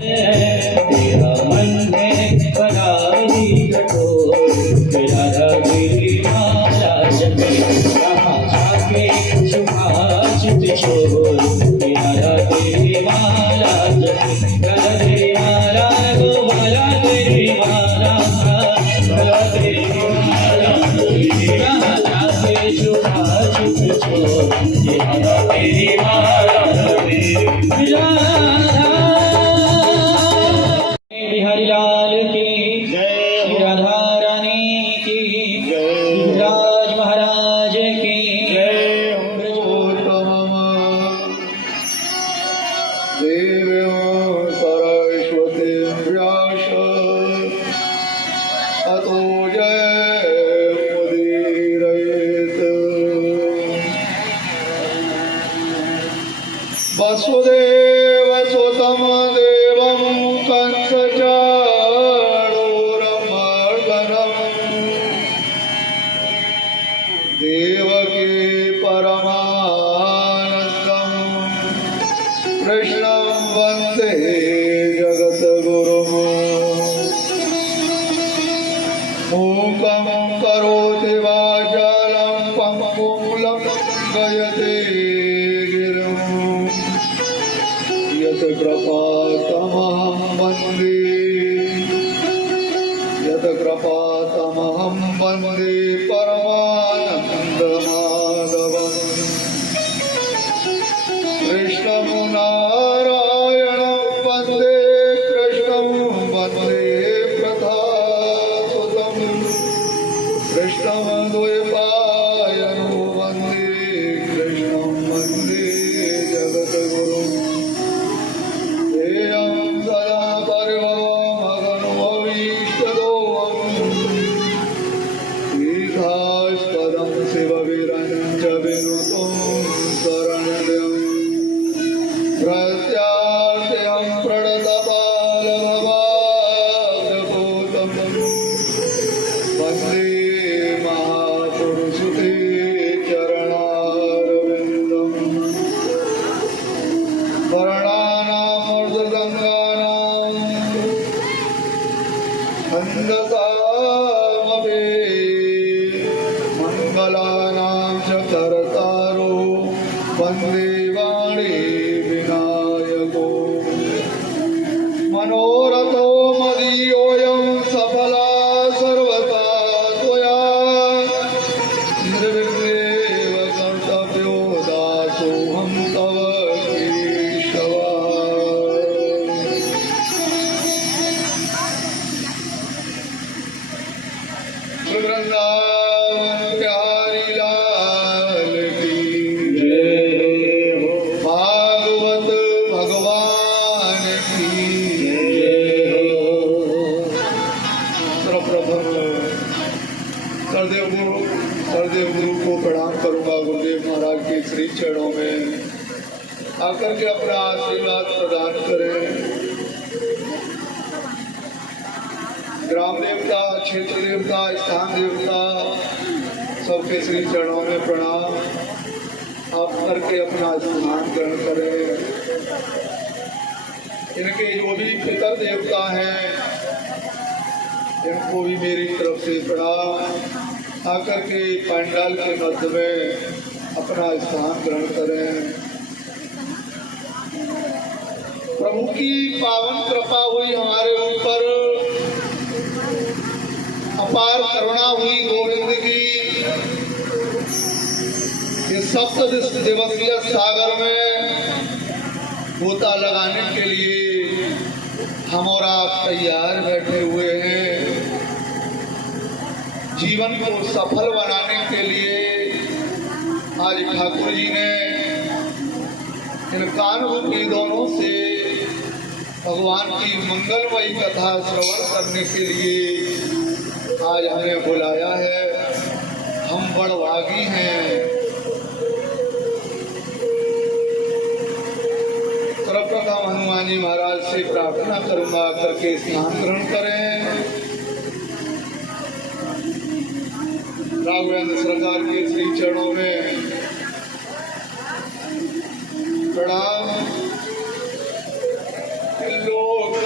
तेरा मन में बनाई कठोर तेरा रवि माला जपे रहा जाके सुभाषित शोर तेरा रवि माला जपे रवि माला गो भला तेरी माला भला तेरी माला रहा जाके सुभाषित शोर तेरा रवि माला बिहारी लाल की जय, राधा रानी की जय, राज महाराज की जय। देव्यो सरस्वती व्यास अतो जयमुदीरयेत् वसुदेव सुतं देवं कंसचाणूरमर्दनं देवकी परमानन्दं कृष्णं वन्दे जगद्गुरुम् मूकं करोति वाचालं पङ्गुं लङ्घयते गिरिं यत्कृपातमहं वन्दे परमानन्दमाधवम् कृष्णं नारायणं वन्दे कृष्णं वन्दे प्रथासुतं कृष्णं द्वैपायनं वन्दे कृष्णं वन्दे जगद्गुरुम् ध्येयं सदा परिभवमगनुभवीष्टदोहम् दीर्घास्पदं शिववीरञ्च विनुतं शरणं प्रत्यार्थिं प्रणतपालभवाब्धभूतं वन्दे महापुरुषते चरणारविन्दम् वर्णानामर्धगङ्गानां छन्दसामपि मङ्गलानां च कर्तारो वन्दे वाणी विनायको मनोरथो मदीयोऽयं सफला सर्वथा त्वया निर्विघ्नेव कर्तव्यो दासोऽहं तव केशव। वृंदावन बिहारी लाल की जय, भागवत भगवान की जय। सर्वप्रथम सरदेव गुरु को प्रणाम करूंगा। गुरुदेव महाराज के श्री चरणों में आकर के अपना आशीर्वाद प्रदान करें। ग्राम देवता, क्षेत्र देवता, स्थान देवता सबके श्री चरणों में प्रणाम। आप करके अपना स्नान ग्रहण करें। इनके जो भी पितर देवता हैं इनको भी मेरी तरफ से प्रणाम। आकर के पंडाल के मध्य में अपना स्थान ग्रहण करें। प्रभु की पावन कृपा हुई हमारे ऊपर, अपार करुणा हुई गोविंद की। ये सप्त दिवसीय सागर में गोता लगाने के लिए हम और आप तैयार बैठे हुए हैं। जीवन को सफल बनाने के लिए आज ठाकुर जी ने इन कान रूपी दोनों से भगवान की मंगलमयी कथा श्रवण करने के लिए आज हमें बुलाया है। हम बड़भागी हैं। सर्वप्रथम हनुमान जी महाराज से प्रार्थना करूंगा करके स्नान ग्रहण करें। राघवेंद्र सरकार के श्री चरणों में प्रणाम। लोक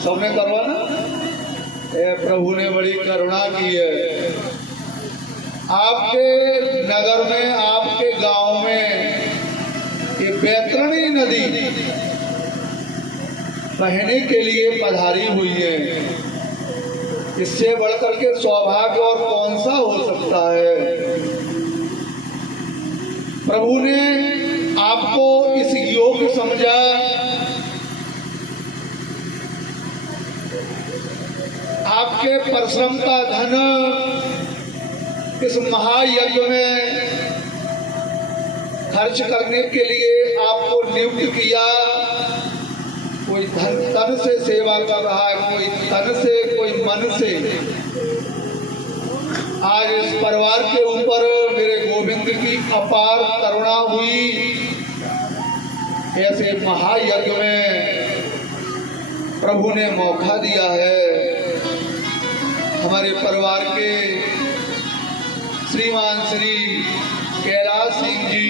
सबने करवा ना। प्रभु ने बड़ी करुणा की है। आपके नगर में, आपके गांव में ये बैतरणी नदी बहने के लिए पधारी हुई है। इससे बढ़कर के सौभाग्य और कौन सा हो सकता है। प्रभु ने आपको इस योग्य समझा, आपके परिश्रम का धन इस महायज्ञ में खर्च करने के लिए आपको नियुक्त किया। कोई तन से सेवा कर रहा है, कोई तन से, कोई मन से। आज इस परिवार के ऊपर मेरे गोविंद की अपार करुणा हुई। ऐसे महायज्ञ में प्रभु ने मौका दिया है। हमारे परिवार के श्रीमान श्री कैलाश सिंह जी,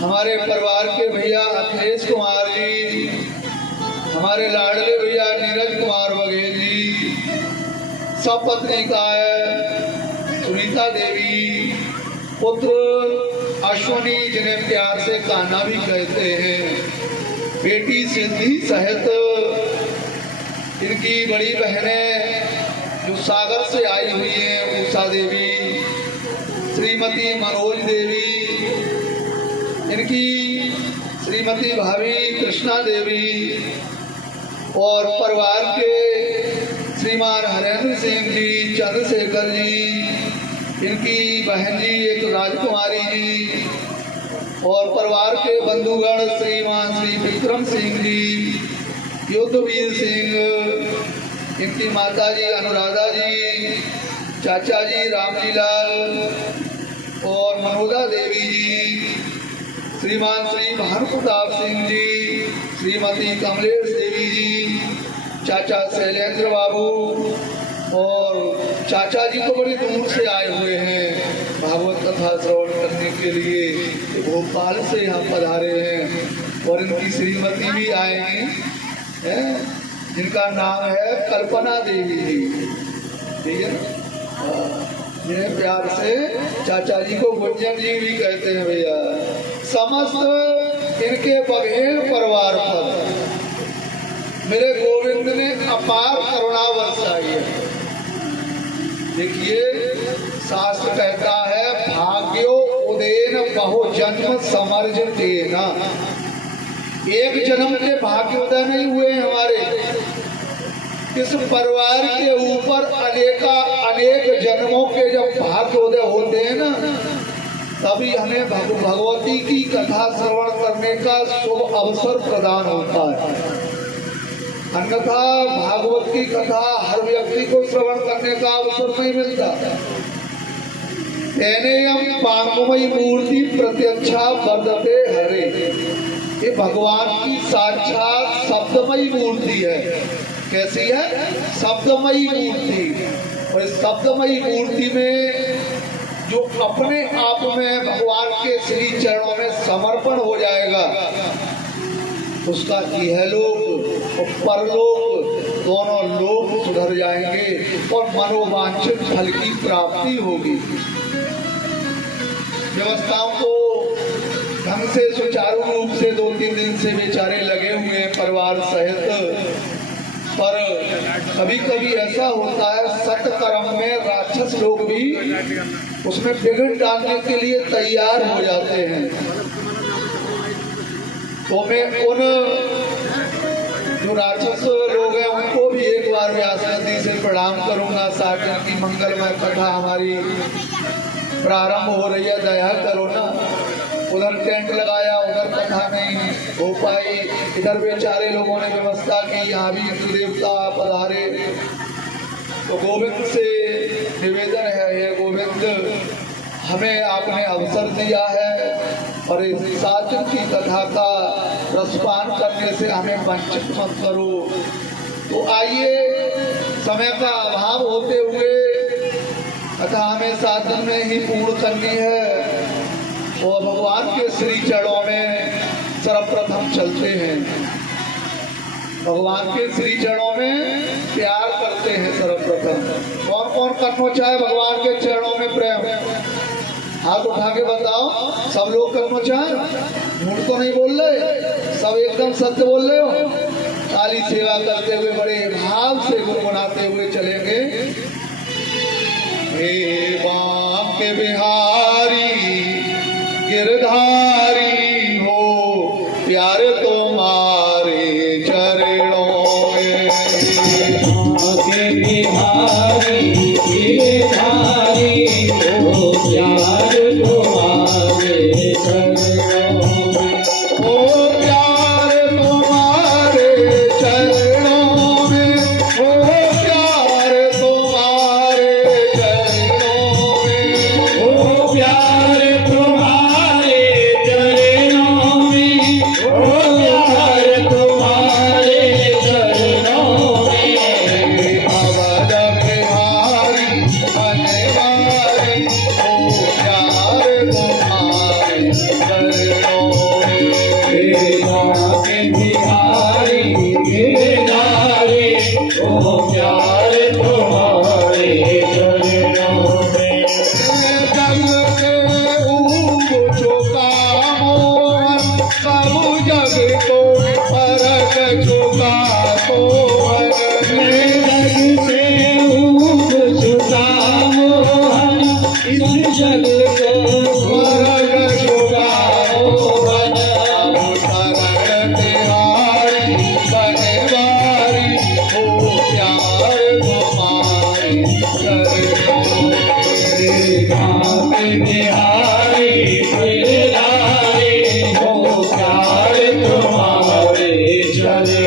हमारे परिवार के भैया अखिलेश कुमार जी, हमारे लाडले भैया नीरज कुमार बघेल जी, सपत्नी का है सुनीता देवी, पुत्र अश्वनी जिन्हें प्यार से कान्हा भी कहते हैं, बेटी सिद्धि सहित इनकी बड़ी बहनें जो सागर से आई हुई हैं, उषा देवी, श्रीमती मनोज देवी, इनकी श्रीमती भाभी कृष्णा देवी और परिवार के श्रीमान हरेंद्र सिंह जी, चंद्रशेखर जी, इनकी बहन जी एक राजकुमारी जी और परिवार के बंधुगण श्रीमान श्री विक्रम सिंह जी, युद्धवीर सिंह, इनकी माता जी अनुराधा जी, चाचा जी रामजी लाल और मनोदा देवी जी, श्रीमान श्री भानु प्रताप सिंह जी, श्रीमती कमलेश देवी जी, चाचा शैलेंद्र बाबू और चाचा जी तो बड़ी दूर से आए हुए हैं भागवत कथा श्रवण करने के लिए। भोपाल से यहाँ पधारे हैं और इनकी श्रीमती भी आएंगी, जिनका नाम है कल्पना देवी जी, ठीक है। जिन्हें प्यार से चाचा जी को गुंजन जी भी कहते हैं भैया। समस्त इनके बघेल परिवार पर मेरे गोविंद ने अपार करुणा बरसाई है। देखिए शास्त्र कहता है भाग्यो उदेन बहु जन्म समर्ज देना। एक जन्म के भाग्योदय नहीं हुए हमारे, इस परिवार के ऊपर अनेक जन्मों के जब भाग्योदय होते हैं ना, तभी हमें भगवती की कथा श्रवण करने का शुभ अवसर प्रदान होता है। अन्यथा भागवत की कथा हर व्यक्ति को श्रवण करने का अवसर नहीं मिलता। तेनेयम पांगमयी मूर्ति प्रत्यक्षा वर्धते हरे, ये भगवान की साक्षात शब्दमयी मूर्ति है। कैसी है? शब्दमयी मूर्ति। और इस शब्दमयी मूर्ति में जो अपने आप में भगवान के श्री चरणों में समर्पण हो जाएगा, उसका इहलोक और परलोक दोनों लोक सुधर जाएंगे और मनोवांछित फल की प्राप्ति होगी। व्यवस्थाओं को ढंग से सुचारू रूप से 2-3 दिन से बेचारे लगे हुए परिवार सहित, पर कभी कभी ऐसा होता है सत्कर्म में राक्षस लोग भी उसमें बिगड़ डालने के लिए तैयार हो जाते हैं। तो मैं उन जो राक्षस लोग हैं उनको भी एक बार व्यास नदी से प्रणाम करूंगा। साजन की मंगलमय कथा हमारी प्रारंभ हो रही है, दया करो ना। उधर टेंट लगाया, उधर कथा नहीं हो पाई, इधर बेचारे लोगों ने व्यवस्था की, यहाँ भी इंद्र देवता पधारे। तो गोविंद से निवेदन है, हे गोविंद, हमें आपने अवसर दिया है और इस साजन की कथा का रसपान करने से हमें वंचित मत करो। तो आइए, समय का अभाव होते हुए कथा हमें साधन में ही पूर्ण करनी है और भगवान के श्री चरणों में सर्वप्रथम चलते हैं। भगवान के श्री चरणों में प्यार करते हैं सर्वप्रथम। कौन कौन करना चाहे भगवान के चरणों में प्रेम? हाथ उठा के बताओ, सब लोग करना चाहे? झूठ तो नहीं बोल रहे, सब एकदम सत्य बोल रहे हो। काली सेवा करते हुए बड़े भाव से गुनगुनाते हुए चलेंगे। हे बांके बिहारी गिरधारी हो, प्यार तुम्हारे चरणों में। बांके बिहारी गिरधारी हो, प्यार तुम्हारे चरणों में। ओ प्यार तुम्हारे चरणों में, ओ प्यार तुम्हारे चरणों में, ओ प्यार तुम्हारे चरणों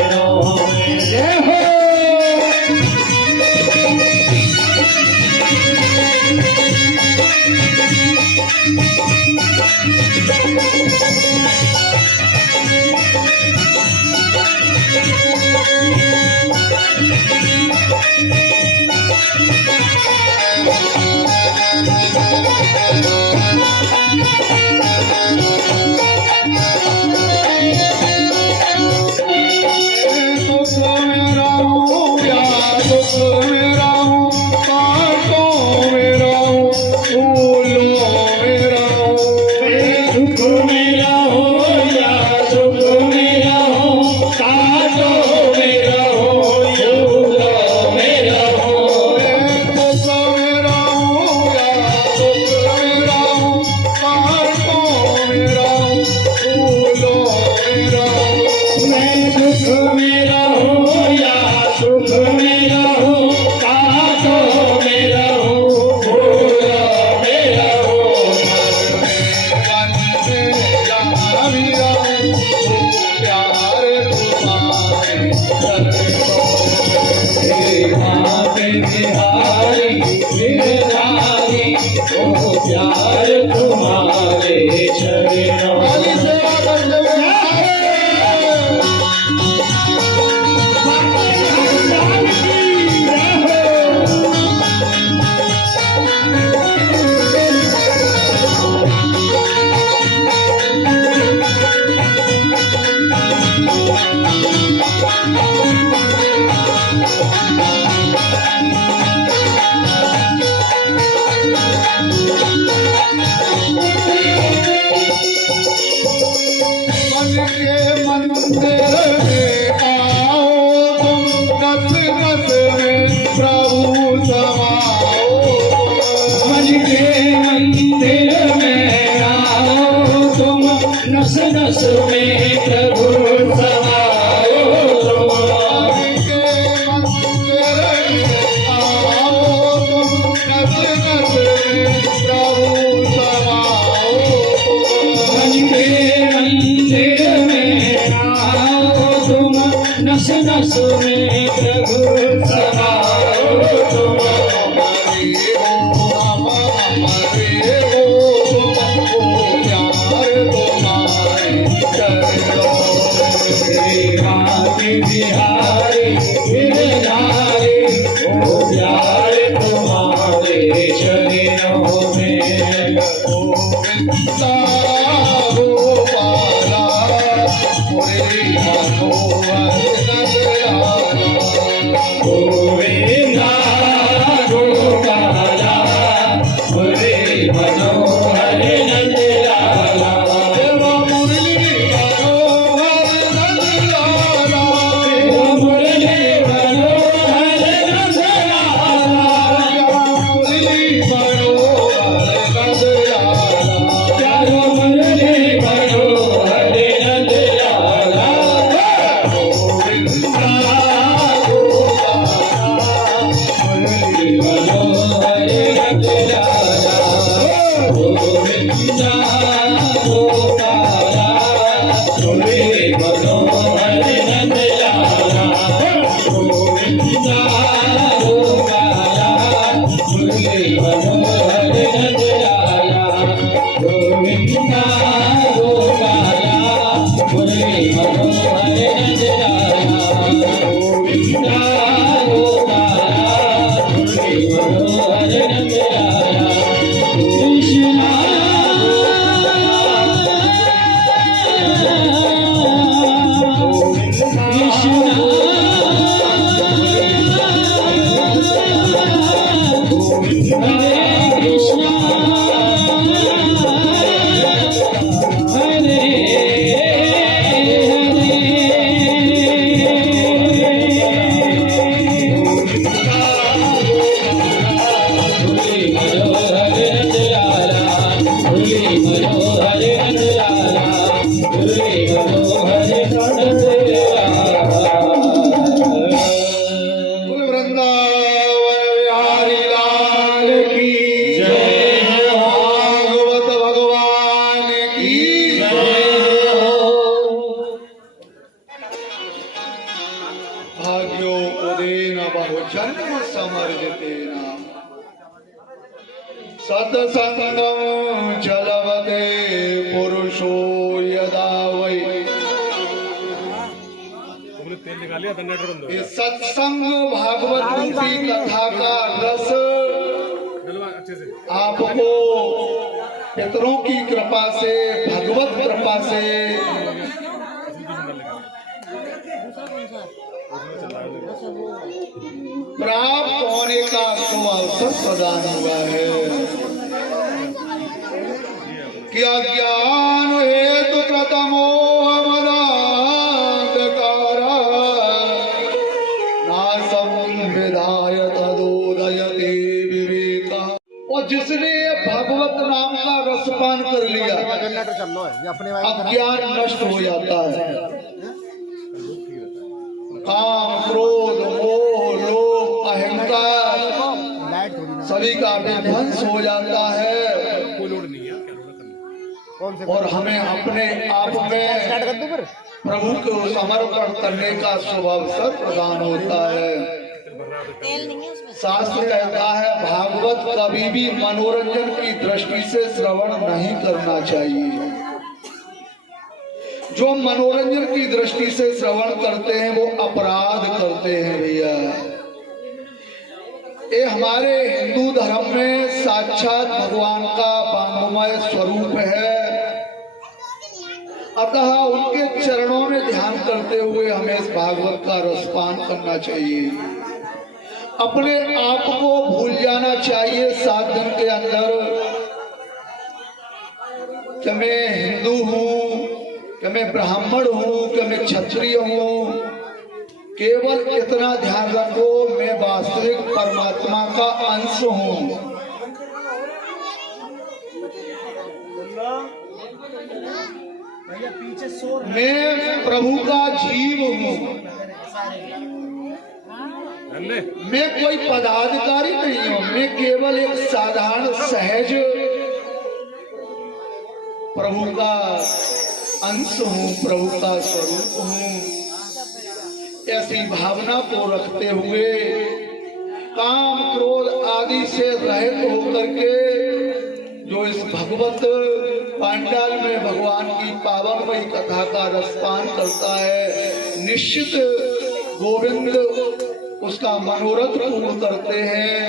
चरणों में जय हो। बिहारी गिरधारी ओ प्यार तुम्हारे चरणों नस नस में प्रभु समाओ मन के मंदिर में आओ तुम नस नस में प्रभु समाओ तुम बिहारी गिरधारी ओ प्यार तुम्हारे चरणों में गोविंदा गोपाला मुरली मनोहर गोविंदा गोपाला मुरली मनोहर भाग्यो उदेन बहुजन्म समर्जितेन सत्संगम चलवते पुरुषो यदा वै। तेल निकालिए ये सत्संग भागवत रूपी कथा का रस अच्छे से आपको पितरों की कृपा से, भगवत कृपा से प्राप्त होने का शुभ अवसर प्रदान हुआ है। क्या ज्ञान हेतु कृतमोह मदांधकारा नासं विधाय तदोदयते विवेकः। और जिसने भगवत नाम का रसपान कर लिया अज्ञान नष्ट हो जाता है। काम, क्रोध, मोह, लोभ, अहंकार सभी का विध्वंस हो जाता है और हमें अपने आप में प्रभु को समर्पण करने का शुभ अवसर प्रदान होता है। शास्त्र कहता है भागवत कभी भी मनोरंजन की दृष्टि से श्रवण नहीं करना चाहिए। जो मनोरंजन की दृष्टि से श्रवण करते हैं वो अपराध करते हैं भैया। ये हमारे हिंदू धर्म में साक्षात भगवान का वांगमय स्वरूप है। अतः उनके चरणों में ध्यान करते हुए हमें इस भागवत का रसपान करना चाहिए। अपने आप को भूल जाना चाहिए 7 दिन के अंदर कि मैं हिंदू हूँ, कि मैं ब्राह्मण हूँ, कि मैं क्षत्रिय हूँ। केवल इतना ध्यान रखो मैं वास्तविक परमात्मा का अंश हूँ। मैं प्रभु का जीव हूँ। मैं कोई पदाधिकारी नहीं हूँ, मैं केवल एक साधारण सहज प्रभु का अंश हूँ, प्रभु का स्वरूप हूँ। ऐसी भावना को रखते हुए काम, क्रोध आदि से रहित होकर के जो इस भगवत पांडाल में भगवान की पावनमयी कथा का रसपान करता है, निश्चित गोविंद उसका मनोरथ पूर्ण करते हैं।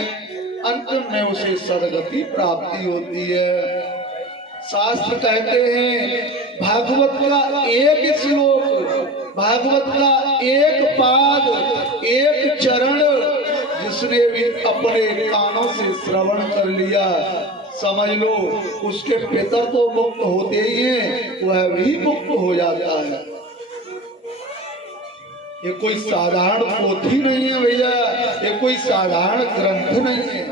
अंत में उसे सदगति प्राप्ति होती है। शास्त्र कहते हैं भागवत का एक श्लोक, भागवत का एक पाद, एक चरण जिसने भी अपने कानों से श्रवण कर लिया समझ लो उसके पितर तो मुक्त होते ही हैं, वह भी मुक्त हो जाता है। ये कोई साधारण पोथी नहीं है भैया, ये कोई साधारण ग्रंथ नहीं है।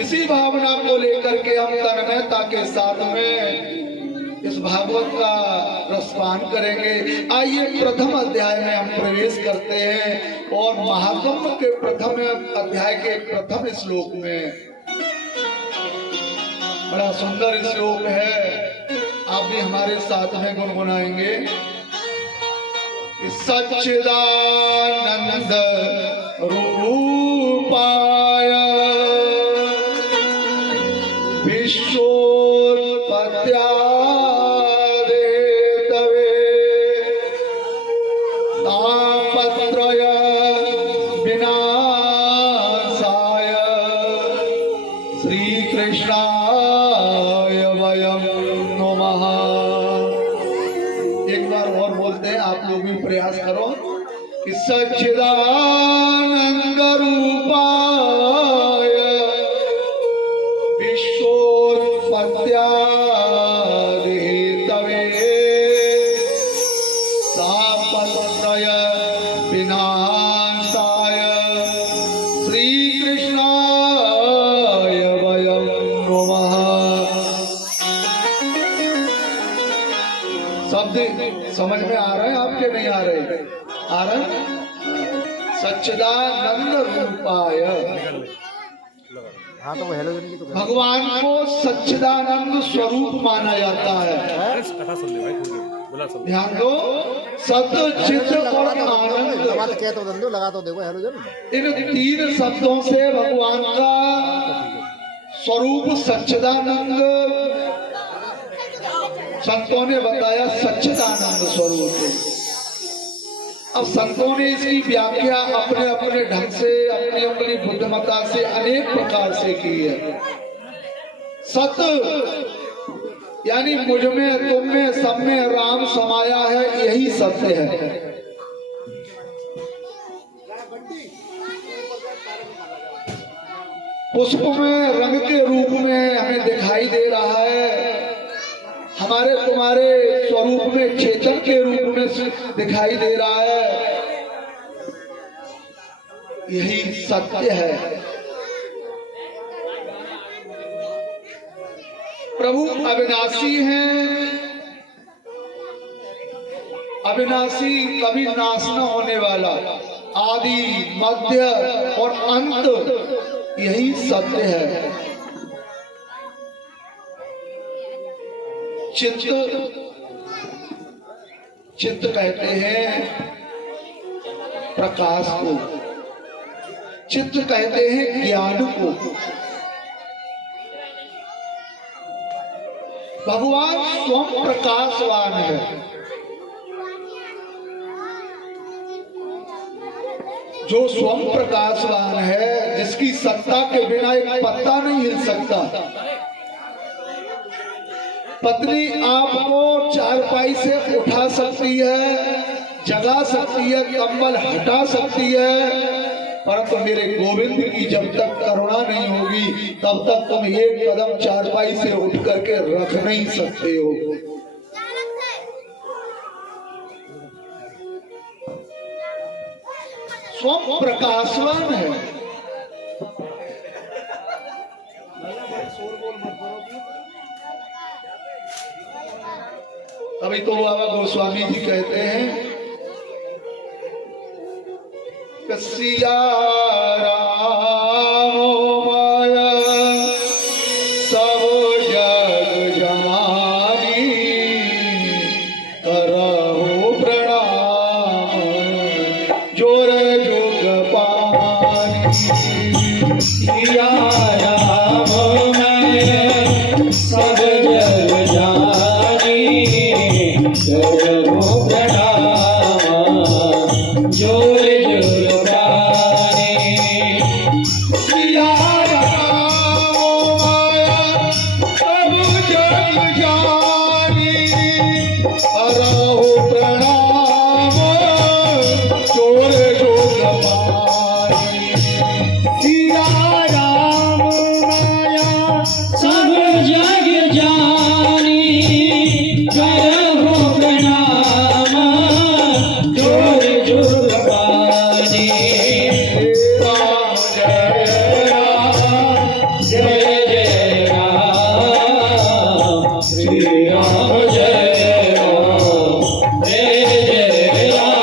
इसी भावना को लेकर के हम तन्मयता के साथ में इस भागवत का रसपान करेंगे। आइए प्रथम अध्याय में हम प्रवेश करते हैं और महाकाव्य के प्रथम अध्याय के प्रथम श्लोक में बड़ा सुंदर श्लोक है, आप भी हमारे साथ में गुनगुनाएंगे। सच्चिदानंद रूपाय विश्वोत्पत्त्यादेतवे तापत्रय विनाशाय श्रीकृष्णाय वयं नमः। एक बार और बोलते हैं, आप लोग भी प्रयास करो कि सच्चिदानंद रूपाय विश्वोत्पत्त्यादिहेतवे तापत्रय विनाशाय श्रीकृष्णाय वयं नमः। शब्द समझ में आ रहे हैं आपके, नहीं आ रहे? आ रहे? सच्चिदानंद रूपाय, हाँ तो हेलो की तो भगवान को सच्चिदानंद स्वरूप माना जाता है। कथा सुन ले भाई, अल्लाह सब ध्यान दो, सत्य चित्त और आनंद, लगा तो देखो हेलोजन। इन तीन शब्दों से भगवान का स्वरूप सच्चिदानंद, संतों ने बताया सच्चिदानंद स्वरूप। अब संतों ने इसकी व्याख्या अपने अपने ढंग से, अपनी अपनी बुद्धिमत्ता से अनेक प्रकार से की है। सत्य यानी मुझ में, तुम में, सब में राम समाया है, यही सत्य है। पुष्प में रंग के रूप में हमें दिखाई दे रहा है, हमारे तुम्हारे स्वरूप में चेतन के रूप में दिखाई दे रहा है, यही सत्य है। प्रभु अविनाशी हैं, अविनाशी, कभी नाश न होने वाला, आदि मध्य और अंत, यही सत्य है। चित्त, चित्त कहते हैं प्रकाश को, चित्त कहते हैं ज्ञान को। भगवान स्वयं प्रकाशवान है। जो स्वयं प्रकाशवान है, जिसकी सत्ता के बिना एक पत्ता नहीं हिल सकता। पत्नी आपको चारपाई से उठा सकती है, जगा सकती है, कंबल हटा सकती है, परंतु मेरे गोविंद की जब तक करुणा नहीं होगी तब तक तुम एक कदम चारपाई से उठ करके रख नहीं सकते हो। स्वयं प्रकाशवान है। अभी तो बाबा गोस्वामी जी कहते हैं, सिया राम माया सब जग जानी, करहु प्रणाम जोर जुग पानी। सिया राम मैं सब जग जानी, करहु प्रणाम जोर जुग पानी। सिया राम माया सब जग जानी, करहु प्रणाम जोर जुग पानी। सिया राम माया सब जग जानी, करहु प्रणाम जोर जुग पानी। राम जय राम, जय जय राम, श्री राम जय राम, जय जय राम।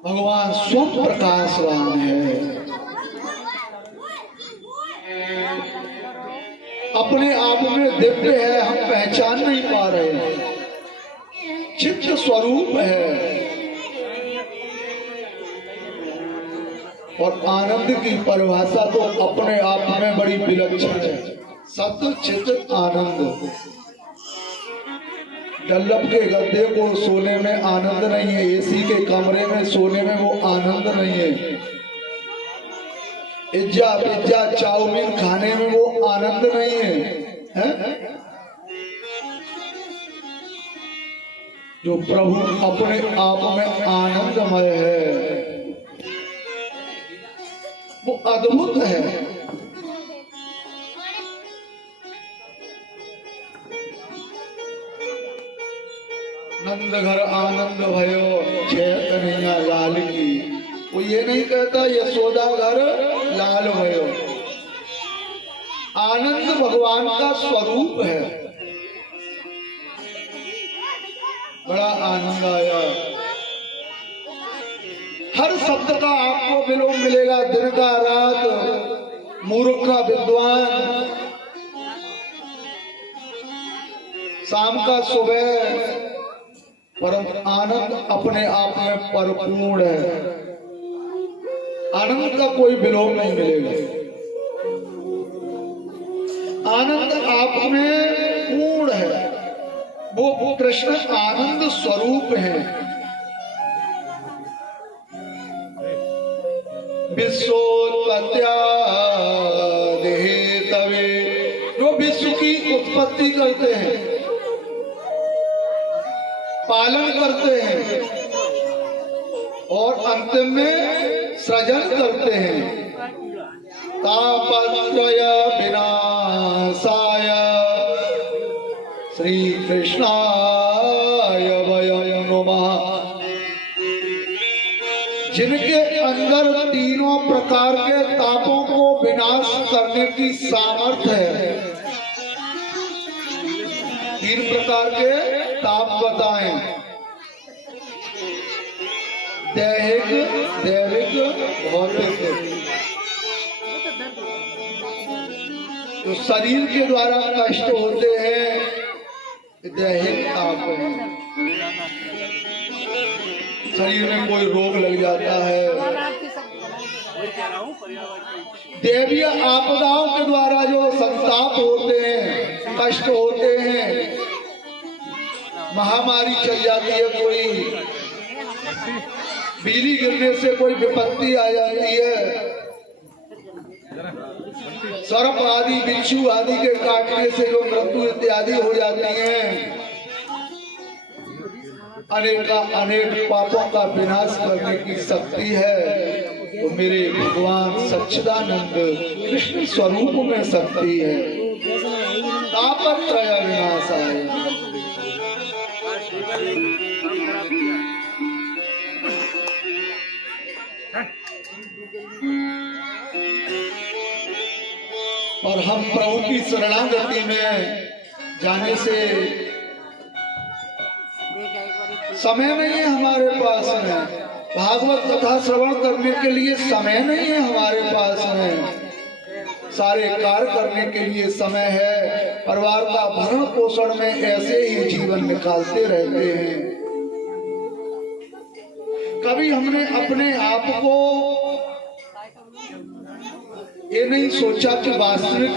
भगवान स्वयं प्रकाशवान है। अपने आप में दिव्य है, हम पहचान नहीं पा रहे हैं। चित्त स्वरूप है और आनंद की परिभाषा तो अपने आप में बड़ी विलक्षण है। सत्य चित्त आनंद। डल्लब के गद्दे को सोने में आनंद नहीं है, एसी के कमरे में सोने में वो आनंद नहीं है, पिज्जा पिज्जा चाउमीन खाने में वो आनंद नहीं है, जो प्रभु अपने आप में आनंदमय है, वो अद्भुत है। नंद घर आनंद भयो जय कन्हैया लाल की। वो ये नहीं कहता यशोदा घर लाल भयो। आनंद भगवान का स्वरूप है। बड़ा आनंद आया। हर शब्द का आपको विलोम मिलेगा, दिन का रात, मूर्ख का विद्वान, शाम का सुबह, परंतु आनंद अपने आप में परिपूर्ण है। आनंद का कोई विलोप नहीं मिलेगा। आनंद आप में पूर्ण है। वो कृष्ण आनंद स्वरूप है। विश्वोत्पत्त्या देहेतवे, जो विश्व की उत्पत्ति करते हैं, पालन करते हैं और अंतिम में सृजन करते हैं। तापत्रय विनाशाय श्री कृष्णाय वयं नमः। जिनके अंदर तीनों प्रकार के तापों को विनाश करने की सामर्थ्य है। तीन प्रकार के ताप बताएं। दैहिक, दैविक, भौतिक। तो शरीर के द्वारा कष्ट होते हैं, दैहिक ताप है। शरीर में कोई रोग लग जाता है। दैवीय आपदाओं के द्वारा जो संताप होते हैं, कष्ट होते हैं, महामारी चल जाती है, कोई बिजली गिरने से कोई विपत्ति आ जाती है, सर्प आदि, बिच्छू आदि के काटने से जो मृत्यु इत्यादि हो जाती है, अनेक पापों का विनाश करने की शक्ति है। तो मेरे भगवान सच्चिदानंद कृष्ण स्वरूप में शक्ति है। तापत्रय विनाशाय। और हम प्रभु की शरणागति में जाने से समय नहीं है हमारे पास में। भागवत कथा श्रवण करने के लिए समय नहीं है हमारे पास में। सारे कार्य करने के लिए समय है। परिवार का भरण पोषण में ऐसे ही जीवन निकालते रहते हैं। कभी हमने अपने आप को ये नहीं सोचा कि वास्तविक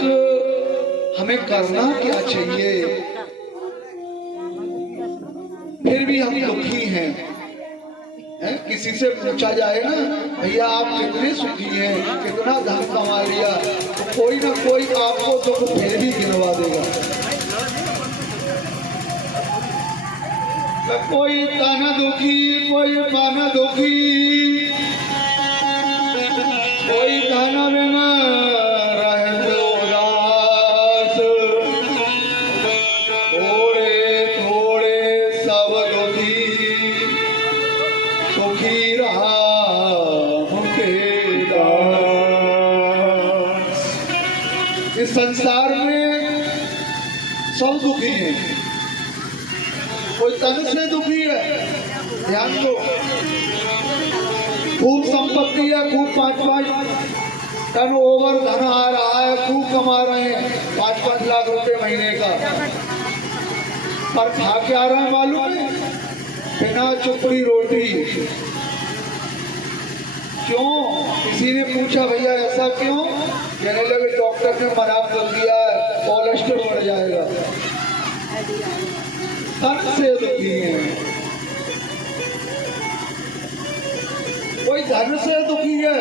हमें करना क्या चाहिए। फिर भी हम दुखी हैं। किसी से पूछा जाए ना, भैया आप कितने सुखी हैं, कितना धन कमा लिया, तो कोई ना कोई आपको दुख फिर भी गिनवा देगा। तो कोई ताना दुखी, कोई माना दुखी, कोई ताना बिना रहे उदास, थोड़े थोड़े सब दुखी, सुखी रहा के दास। इस संसार में सब दुखी हैं। कोई तन से दुखी है, ध्यान दो। खूब संपत्ति है, खूब 5-5 टन ओवर धन आ रहा है, खूब कमा रहे हैं, 5-5 लाख रुपए महीने का, पर खा के आ रहा है मालूम है? बिना चुपड़ी रोटी। क्यों? किसी ने पूछा भैया ऐसा क्यों? कहने लगे डॉक्टर ने मना कर दिया है, कोलेस्ट्रॉल बढ़ जाएगा। तन से दुखी है। कोई धन से दुखी है।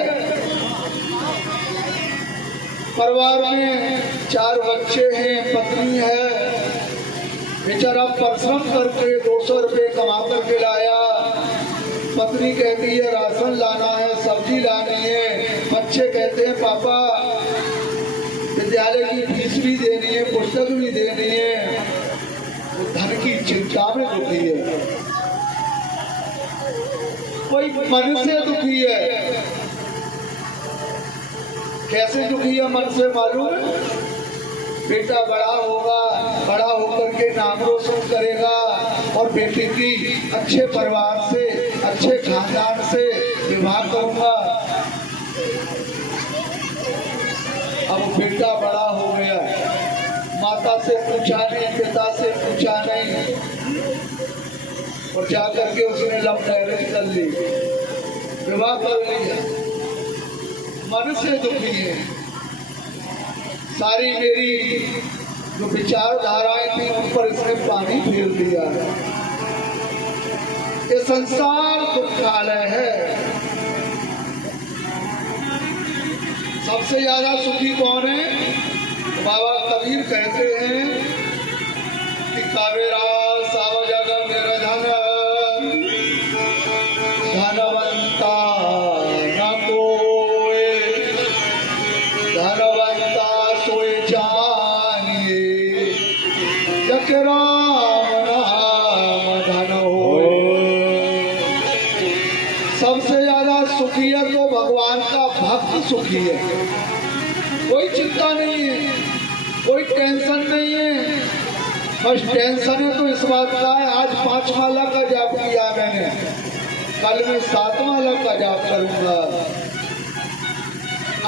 परिवार में 4 बच्चे हैं, पत्नी है, बेचारा परिश्रम करके 200 रुपये कमा करके लाया। पत्नी कहती है राशन लाना है, सब्जी लानी है। बच्चे कहते हैं पापा विद्यालय की फीस भी देनी है, पुस्तक भी देनी है। वो धन की चिंता में दुखी है। कोई मन से दुखी है। कैसे दुखी है मन से मालूम है? बेटा बड़ा होगा, बड़ा होकर के नाम रोशन करेगा और बेटी की अच्छे परिवार से, अच्छे खानदान से विवाह करूंगा। अब बेटा बड़ा हो गया, माता से पूछा नहीं, पिता से पूछा नहीं, और जाकर के उसने लव मैरिज कर ली, विवाह कर लिया। मन से दुखी है। सारी मेरी जो विचारधाराएं थी उन पर इसने पानी फेर दिया। ये संसार दुखालय है। सबसे ज्यादा सुखी कौन है? बाबा कबीर कहते हैं कि कावेरा साव जग मेरा धन, धनवंता न कोय, धनवंता सोए जानिए, जग राम नाम धन होए। सबसे ज्यादा सुखी है तो भगवान का भक्त सुखी है। कोई चिंता नहीं है, कोई टेंशन नहीं है। बस टेंशन है तो इस बात का है, आज 5 माला का जाप किया मैंने, कल मैं 7 माला का जाप करूंगा।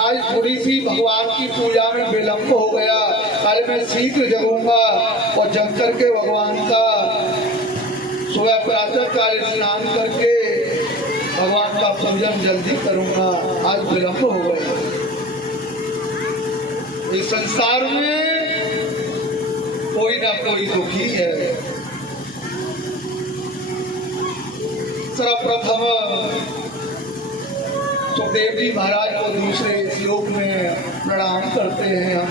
आज थोड़ी सी भगवान की पूजा में विलंब हो गया, कल मैं शीघ्र जगूंगा और जग करके भगवान का सुबह प्रातः काल स्नान करके भगवान का पूजन जल्दी करूंगा। आज विलंब हो गया। इस संसार में कोई ना कोई दुखी है। सर्वप्रथम सुखदेव जी महाराज को दूसरे श्लोक में प्रणाम करते हैं हम।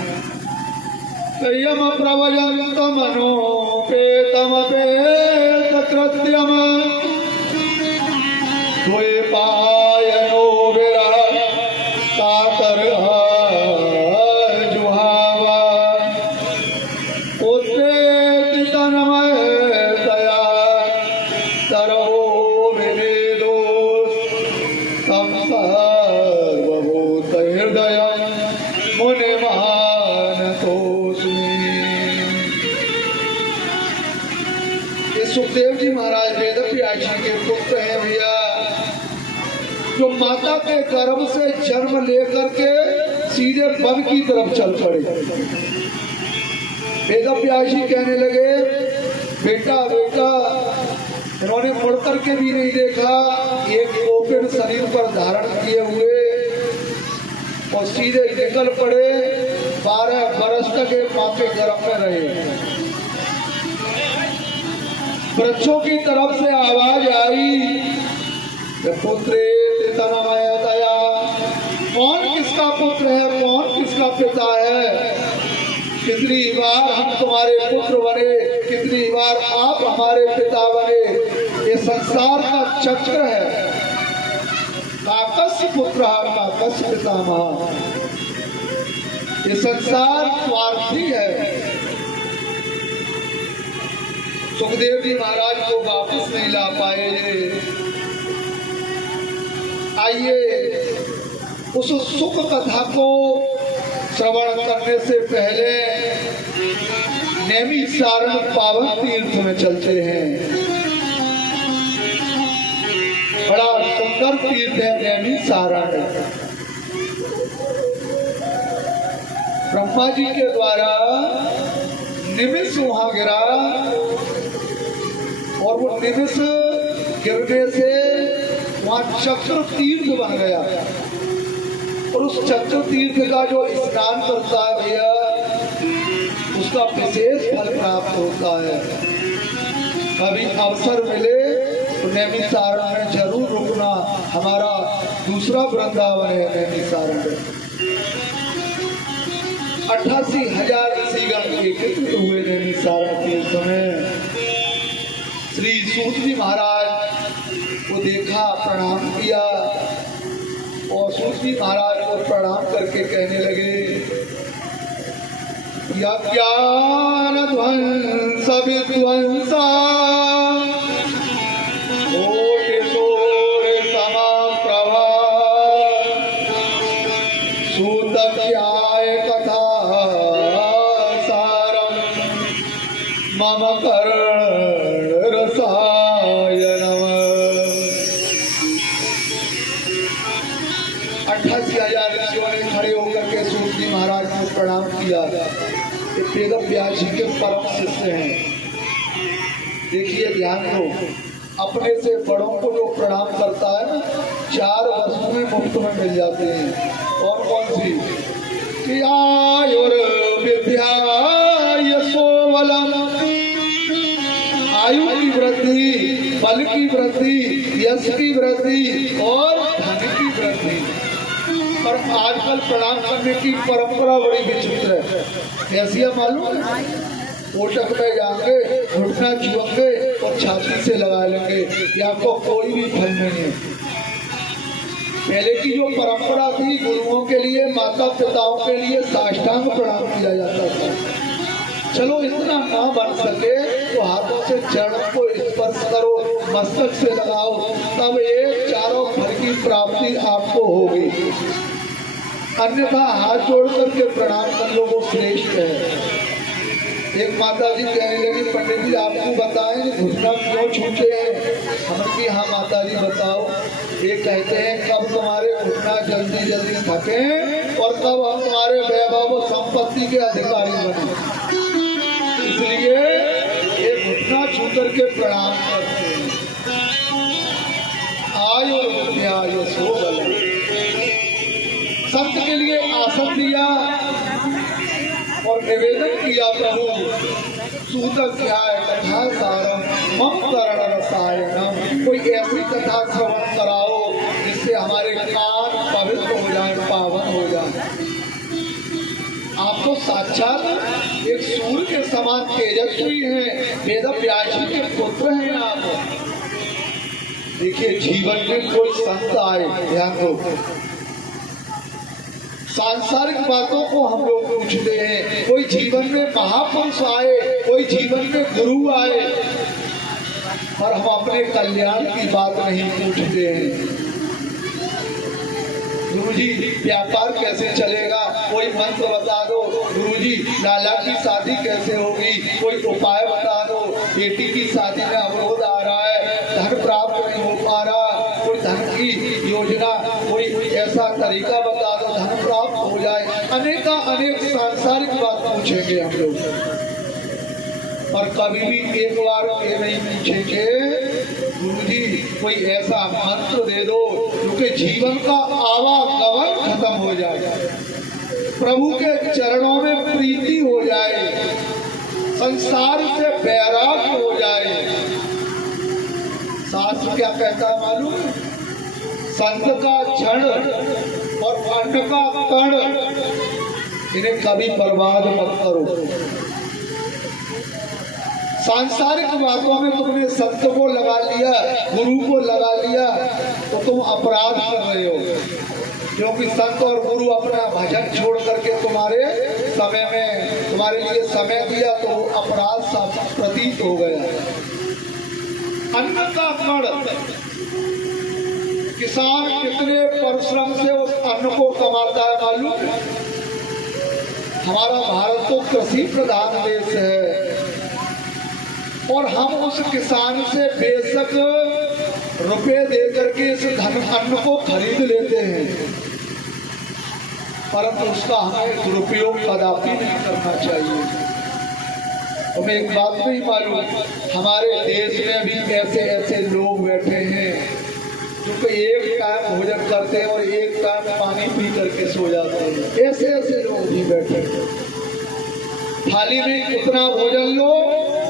यम प्रवयंतम मनोपेतम पेत कृत्यम द्वैपायनो विरह कातर जुहावा उत्तेजित तन्मय दया तरहो विवेदो तम सर्वभूत हृदय मुनिमानतोऽस्मि। ये सुखदेव जी महाराज वेदव्यास के पुत्र हैं भैया, जो माता के गर्भ से जन्म लेकर के सीधे वन की तरफ चल पड़े। वेदव्यास जी कहने लगे, बेटा बेटा, इन्होंने मुड़ करके भी नहीं देखा, एक कोपिन शरीर पर धारण किए हुए और सीधे निकल पड़े। 12 बरस तक एक माँ के गर्भ में रहे। वृक्षों की तरफ से आवाज आई, पुत्रे तनमय दया। कौन किसका पुत्र है, कौन किसका पिता है? कितनी बार हम तुम्हारे पुत्र बने, कितनी बार आप हमारे पिता बने। ये संसार का चक्र है। काकस्य पुत्र काकस्य पितामह। ये संसार स्वार्थी है। सुखदेव जी महाराज को वापस नहीं ला पाए। आइए उस सुख कथा को श्रवण करने से पहले नैमिषारण्य पावन तीर्थ में चलते हैं। बड़ा सुंदर तीर्थ है नैमिषारण्य। ब्रह्मा जी के द्वारा निमिष वहां गिरा और वो निमिष गिरने से वहां चक्र तीर्थ बन गया और उस चक्र तीर्थ का जो स्नान करता है भैया, उसका विशेष फल प्राप्त होता है। कभी अवसर मिले तो नैमिषारण्य में जरूर रुकना। हमारा दूसरा वृंदावन है नैमिषारण्य। 88,000 ऋषिगण एकत्रित हुए नैमिषारण्य तीर्थ में। श्री सूत जी महाराज को देखा, प्रणाम किया और सूत जी महाराज को प्रणाम करके कहने लगे, या ज्ञान ध्वंस विध्वंसा कोटि सूर्य समा प्रभा सूत ध्याय कथा सारम मम कर्ण रसायनम। 88,000 ऋषियों ने खड़े होकर के सूत जी महाराज को प्रणाम किया। वेद व्यास जी के परम शिष्य हैं। देखिए ध्यान दो, अपने से बड़ों को जो प्रणाम करता है ना, 4 वस्तुएं मुफ्त में मिल जाती हैं। कौन कौन सी? कि आयुर्विद्या यशो बलम, आयु की वृद्धि, बल की वृद्धि, यश की वृद्धि और धन की वृद्धि। पर आजकल प्रणाम करने की परंपरा बड़ी विचित्र है। कैसी है मालूम है? कोटक में जाएंगे, घुटना छुएंगे और छाती से लगा लेंगे, ये आपको कोई भी फल नहीं है। पहले की जो परंपरा थी, गुरुओं के लिए, माता पिताओं के लिए साष्टांग प्रणाम किया जाता था। चलो इतना ना बन सके तो हाथों से चरणों को स्पर्श करो, मस्तक से लगाओ, तब ये चारों फल की प्राप्ति आपको होगी। अन्यथा हाथ जोड़ करके प्रणाम कर लो, वो श्रेष्ठ है। एक माता जी कहने लगी, पंडित जी आपको बताएं घुटना क्यों छूटे हैं? हमने की हाँ माता जी बताओ। ये कहते हैं कब तुम्हारे घुटना जल्दी जल्दी थके और कब हम तुम्हारे वैभव और संपत्ति के अधिकारी बने, इसलिए ये घुटना छू करके प्रणाम करते हैं। आयुर्विद्या यशो बलम, संत के लिए आसन दिया और निवेदन किया, प्रभु सूतक ध्याय कथा सारम मम कर्ण रसायनम, कोई ऐसी कथा श्रवण कराओ जिससे हमारे कान पवित्र हो जाए, पावन हो जाए। आप तो साक्षात एक सूर्य के समान तेजस्वी हैं, वेद व्यास जी के पुत्र हैं आप। देखिए जीवन में कोई संत आए, ध्यान दो, सांसारिक बातों को हम लोग पूछते हैं, कोई जीवन में महापुरुष आए, कोई जीवन में गुरु आए, पर हम अपने कल्याण की बात नहीं पूछते हैं। गुरुजी व्यापार कैसे चलेगा, कोई मंत्र बता दो। गुरुजी लाला की शादी कैसे होगी, कोई उपाय बता दो। बेटी की शादी में अवरोध आ रहा है, धन प्राप्त नहीं हो पा रहा, कोई धन की योजना, कोई ऐसा तरीका बता दो धन प्राप्त हो जाए। अनेक सांसारिक बात पूछेंगे हम लोग, पर कभी भी एक बार ये नहीं पूछेंगे गुरुजी कोई ऐसा मंत्र दे दो क्योंकि जीवन का आवागमन खत्म हो जाए, प्रभु के चरणों में प्रीति हो जाए, संसार से वैराग्य हो जाए। शास्त्र क्या कहता है मालूम? संत का क्षण और अन्न का कण, इन्हें कभी बर्बाद मत करो। सांसारिक बातों में तुमने संत को लगा लिया, गुरु को लगा लिया, तो तुम अपराध कर रहे हो, क्योंकि संत और गुरु अपना भजन छोड़ करके तुम्हारे समय में तुम्हारे लिए समय दिया तो अपराध सा प्रतीत हो गया। अन्न का कण, किसान कितने परिश्रम से उस अन्न को कमाता है मालूम? हमारा भारत तो कृषि प्रधान देश है और हम उस किसान से बेशक रुपए दे करके इस धन अन्न को खरीद लेते हैं, परंतु उसका हमें दुरुपयोग कदापि नहीं करना चाहिए। हमें एक बात नहीं मालूम, हमारे देश में भी ऐसे ऐसे लोग बैठे हैं जो एक टाइम भोजन करते हैं और एक टाइम पानी पी करके सो जाते हैं। ऐसे ऐसे लोग भी बैठे हैं। थाली में उतना भोजन लो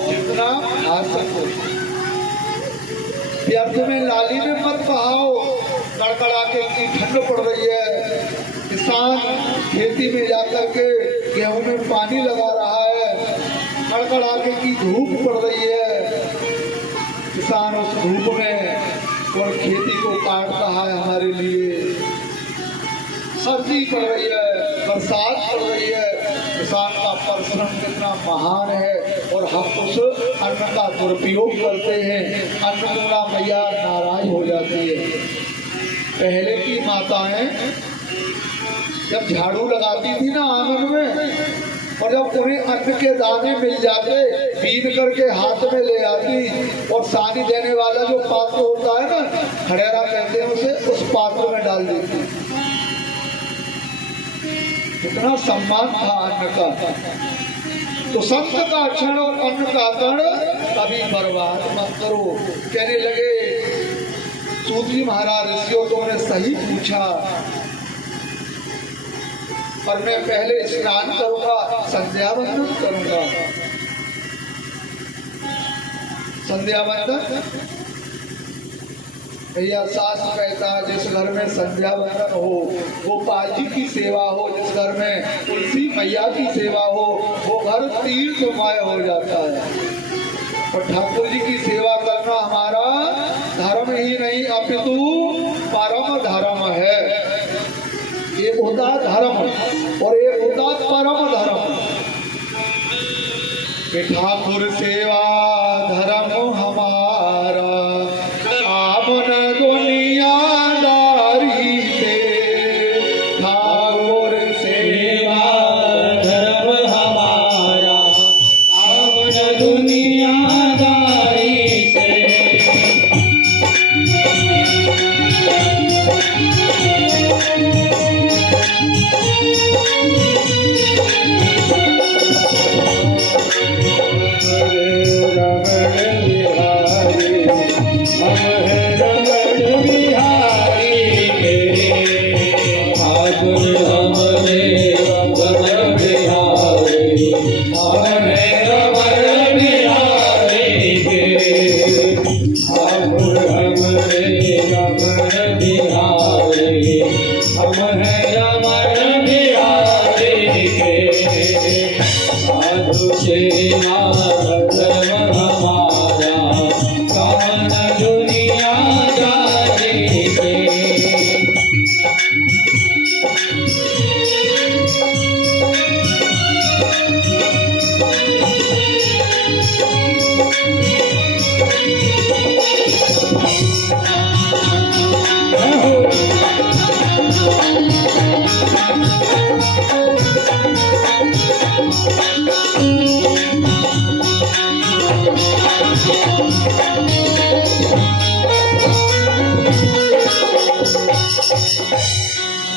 जितना खा सको, व्यर्थ में लाली में मत बहाओ। कड़कड़ा के की ठंड पड़ रही है, किसान खेती में जाकर के गेहूं में पानी लगा रहा है, कड़कड़ा के की धूप पड़ रही है, किसान उस धूप में और खेती को काट रहा है। हमारे लिए सर्दी पड़ रही है, बरसात पड़ रही है, किसान का परिश्रम कितना महान है और हम उस अन्न का दुरुपयोग करते हैं। अन्नपूर्णा मैया नाराज हो जाती है। पहले की माताएं जब झाड़ू लगाती थी ना आंगन में, और जब उन्हें अन्न के दाने मिल जाते बीन करके हाथ में ले आती और सानी देने वाला जो पात्र होता है ना, खड़ेरा कहते हैं उसे, उस पात्र में डाल देती। कितना सम्मान था अन्न का। तो संत का क्षण और अन्न का कण कभी बर्बाद मत करो। कहने लगे सूत जी महाराज ऋषियों तुमने सही पूछा, पर मैं पहले स्नान करूंगा, संध्या वंदन करूंगा। संध्या वंदन भैया शास्त्र कहता है जिस घर में संध्या वंदन हो, गोपाल जी की सेवा हो, जिस घर में तुलसी मैया की सेवा हो, वो घर तीर्थमय हो जाता है। और ठाकुर जी की सेवा करना हमारा धर्म ही नहीं अपितु परम धर्म है। एक होता है धर्म और एक होता है परम धर्म। कि ठाकुर सेवा धर्म हमारा आमन दुनियादारी से, ठाकुर सेवा धर्म हमारा आमन दुनियादारी से।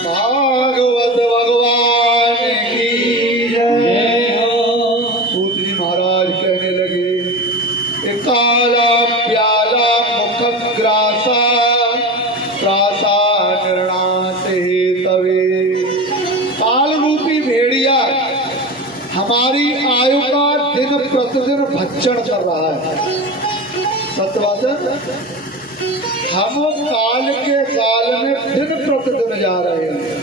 भागवत भगवान की जय। सूत जी महाराज कहने लगे काला प्याला मुख ग्रासा त्रासा निर्णाते तवे। काल रूपी भेड़िया हमारी आयु का दिन प्रतिदिन भक्षण कर रहा है। सत्यवाचन हम काल के काल में दिन प्रतिदिन जा रहे हैं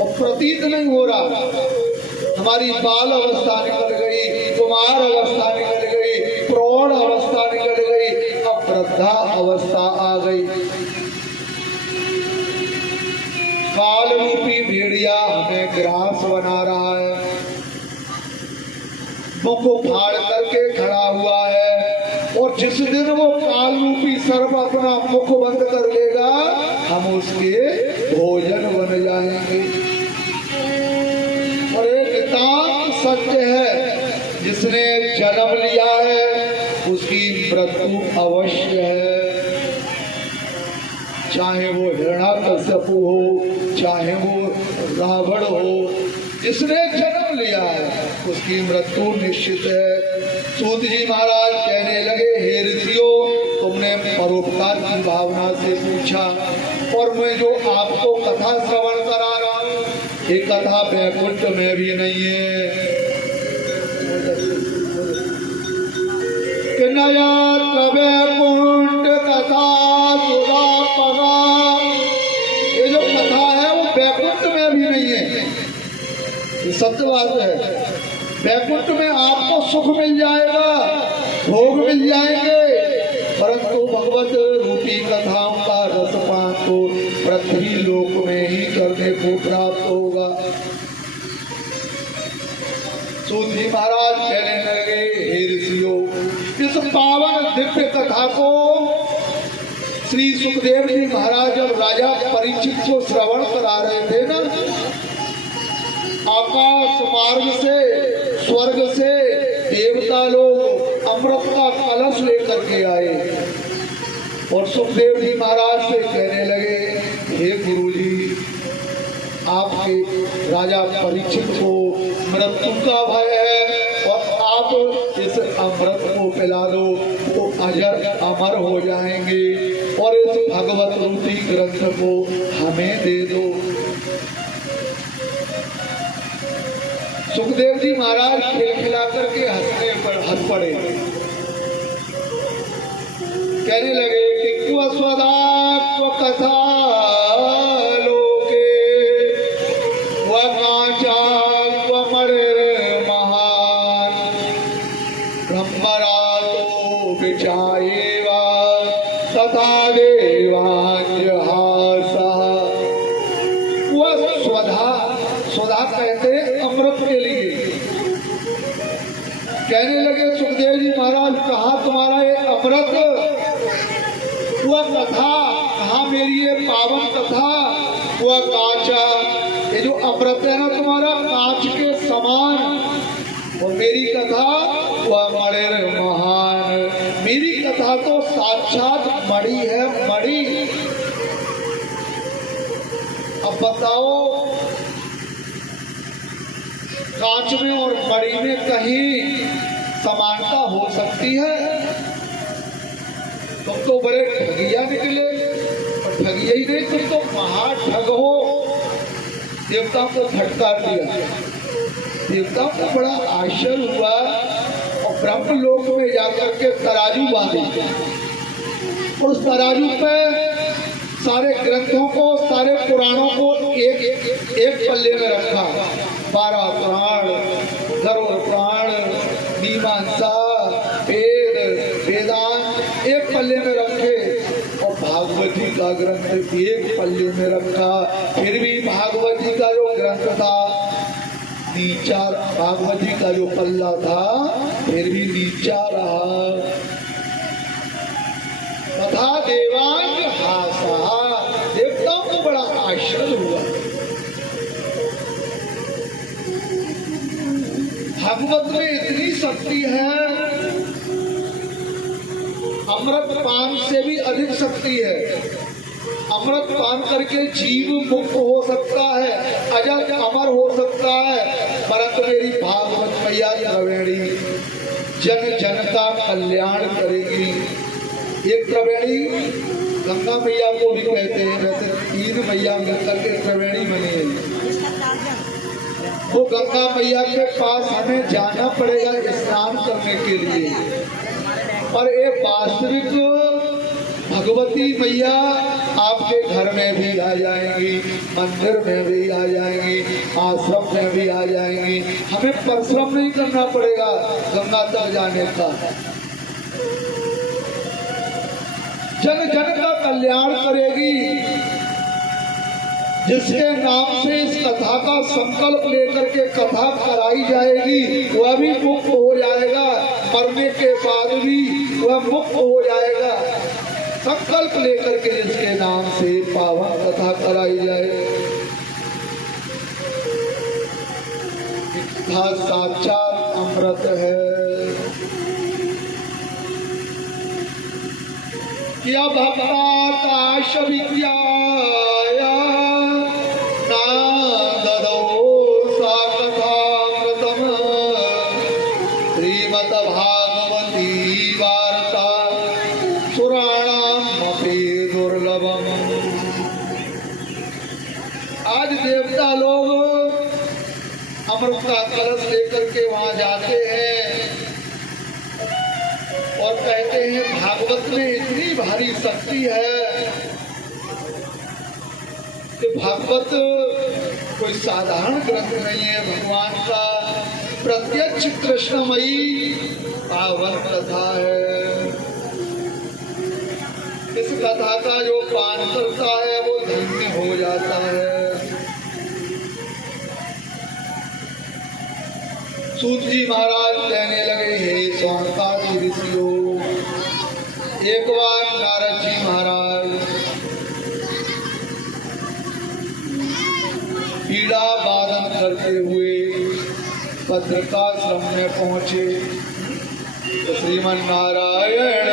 और प्रतीत नहीं हो रहा। हमारी बाल अवस्था निकल गई, कुमार अवस्था निकल गई, प्रौढ़ अवस्था निकल गई, अब वृद्धा अवस्था आ गई। काल रूपी भेड़िया हमें ग्रास बना रहा है, मुख फाड़ करके खड़ा हुआ है। और जिस दिन वो काल रूपी सर्प अपना मुख बंद कर लेगा हम उसके भोजन बन जाएंगे। और एक नितांत सत्य है जिसने जन्म लिया है उसकी मृत्यु अवश्य है। चाहे वो हिरण्याकश्यप हो, चाहे वो रावण हो, जिसने जन्म लिया है उसकी मृत्यु निश्चित है। सूत जी महाराज कहने लगे हे ऋषियों तुमने परोपकार की भावना से पूछा और मैं जो आपको कथा श्रवण करा रहा हूँ ये कथा वैकुंठ में भी नहीं है। कि नया वैकुंठ कथा सुधा पगा, ये जो कथा है वो वैकुंठ में भी नहीं है। ये सत्य बात है। वैकुंठ में आपको सुख मिल जाएगा, भोग मिल जाएंगे, परंतु भगवत रूपी कथाओं का रसपान तो पृथ्वी लोक में ही करने को प्राप्त होगा। सूत जी महाराज कहने लगे हे ऋषियों इस पावन दिव्य कथा को श्री सुखदेव जी महाराज जब राजा परीक्षित को श्रवण करा रहे थे ना, आकाश मार्ग से स्वर्ग से देवता लोग अमृत का कलश लेकर के आए और सुखदेव जी महाराज से कहने लगे हे गुरुजी आपके राजा परीक्षित को मृत्यु का भय है, आप इस अमृत को पिला दो तो अजर अमर हो जाएंगे और इस भगवत रूपी ग्रंथ को हमें दे दो। सुखदेव जी महाराज खिलखिला करके हंस पड़े, कहने लगे कि क्व स्वदा क्व कथा लोके क्व कांचा क्व मणिर्महान ब्रह्मरातो विचायेवा तथा देवांजहासः। वह स्वधा, स्वधा कहते हैं अमृत के लिए। कहने लगे सुखदेव जी महाराज कहा तुम्हारा ये अमृत, वह कथा कहा मेरी ये पावन कथा, वह कांचा ये जो अमृत है ना तुम्हारा कांच के समान, और मेरी कथा वह मणिर महान, मेरी कथा तो साक्षात मणि है, मणि। अब बताओ कांच में और मणि में कहीं समानता हो सकती है? तुम तो बड़े ठगिया निकले, और ठगिया ही नहीं, तुम तो महाठग हो। देवताओं को फटकार दिया, देवताओं को बड़ा आश्चर्य हुआ और ब्रह्मलोक में जाकर के तराजू बांधी और उस तराजू पे सारे ग्रंथों को, सारे पुराणों को एक पल्ले में रखा। 12 पुराण, गरुड़ पुराण, मीमांसा, वेद, वेदांत एक पल्ले में रखे और भागवत जी का ग्रंथ भी एक पल्ले में रखा। फिर भी भागवत जी का जो ग्रंथ था नीचा, भागवत जी का जो पल्ला था फिर भी नीचा रहा। तथा देवांजहासः, देवताओं को बड़ा आश्चर्य हुआ। भागवत में इतनी शक्ति है, अमृत पान से भी अधिक शक्ति है। अमृत पान करके जीव मुक्त हो सकता है, अजर अमर हो सकता है, परंतु मेरी भागवत मैया त्रिवेणी जन जन का कल्याण करेगी। एक त्रिवेणी गंगा मैया को भी कहते हैं, वैसे 3 मैया मिलकर के त्रिवेणी बनी है। वो गंगा मैया के पास हमें जाना पड़ेगा स्नान करने के लिए, पर एक वास्तविक भगवती मैया आपके घर में भी आ जाएंगी, मंदिर में भी आ जाएंगी, आश्रम में भी आ जाएंगी। हमें परिश्रम नहीं करना पड़ेगा गंगा तक जाने का। जन जन का कल्याण करेगी। जिसके नाम से इस कथा का संकल्प लेकर के कथा कराई जाएगी वह भी मुक्त हो जाएगा, मरने के बाद भी वह मुक्त हो जाएगा। संकल्प लेकर के जिसके नाम से पावन कथा कराई जाए, कथा साक्षात अमृत है। क्या भक्ताश विद्याया ना ददौ सा कथामृतम् श्रीमद् भागवती वार्ता पुराणामपि दुर्लभम्। आज देवता लोग अमृत का कलश लेकर के वहां जाते हैं और कहते हैं भागवत में इतनी भारी शक्ति है कि भागवत कोई साधारण ग्रंथ नहीं है, भगवान का प्रत्यक्ष कृष्णमयी पावन कथा है। इस कथा का जो पान करता है वो धन्य हो जाता है। सूत जी महाराज कहने लगे, हे स्वांकादि ऋषियों, एक बार नारद जी महाराज पीड़ा वादन करते हुए भद्रकाश्रम में पहुंचे तो श्रीमन नारायण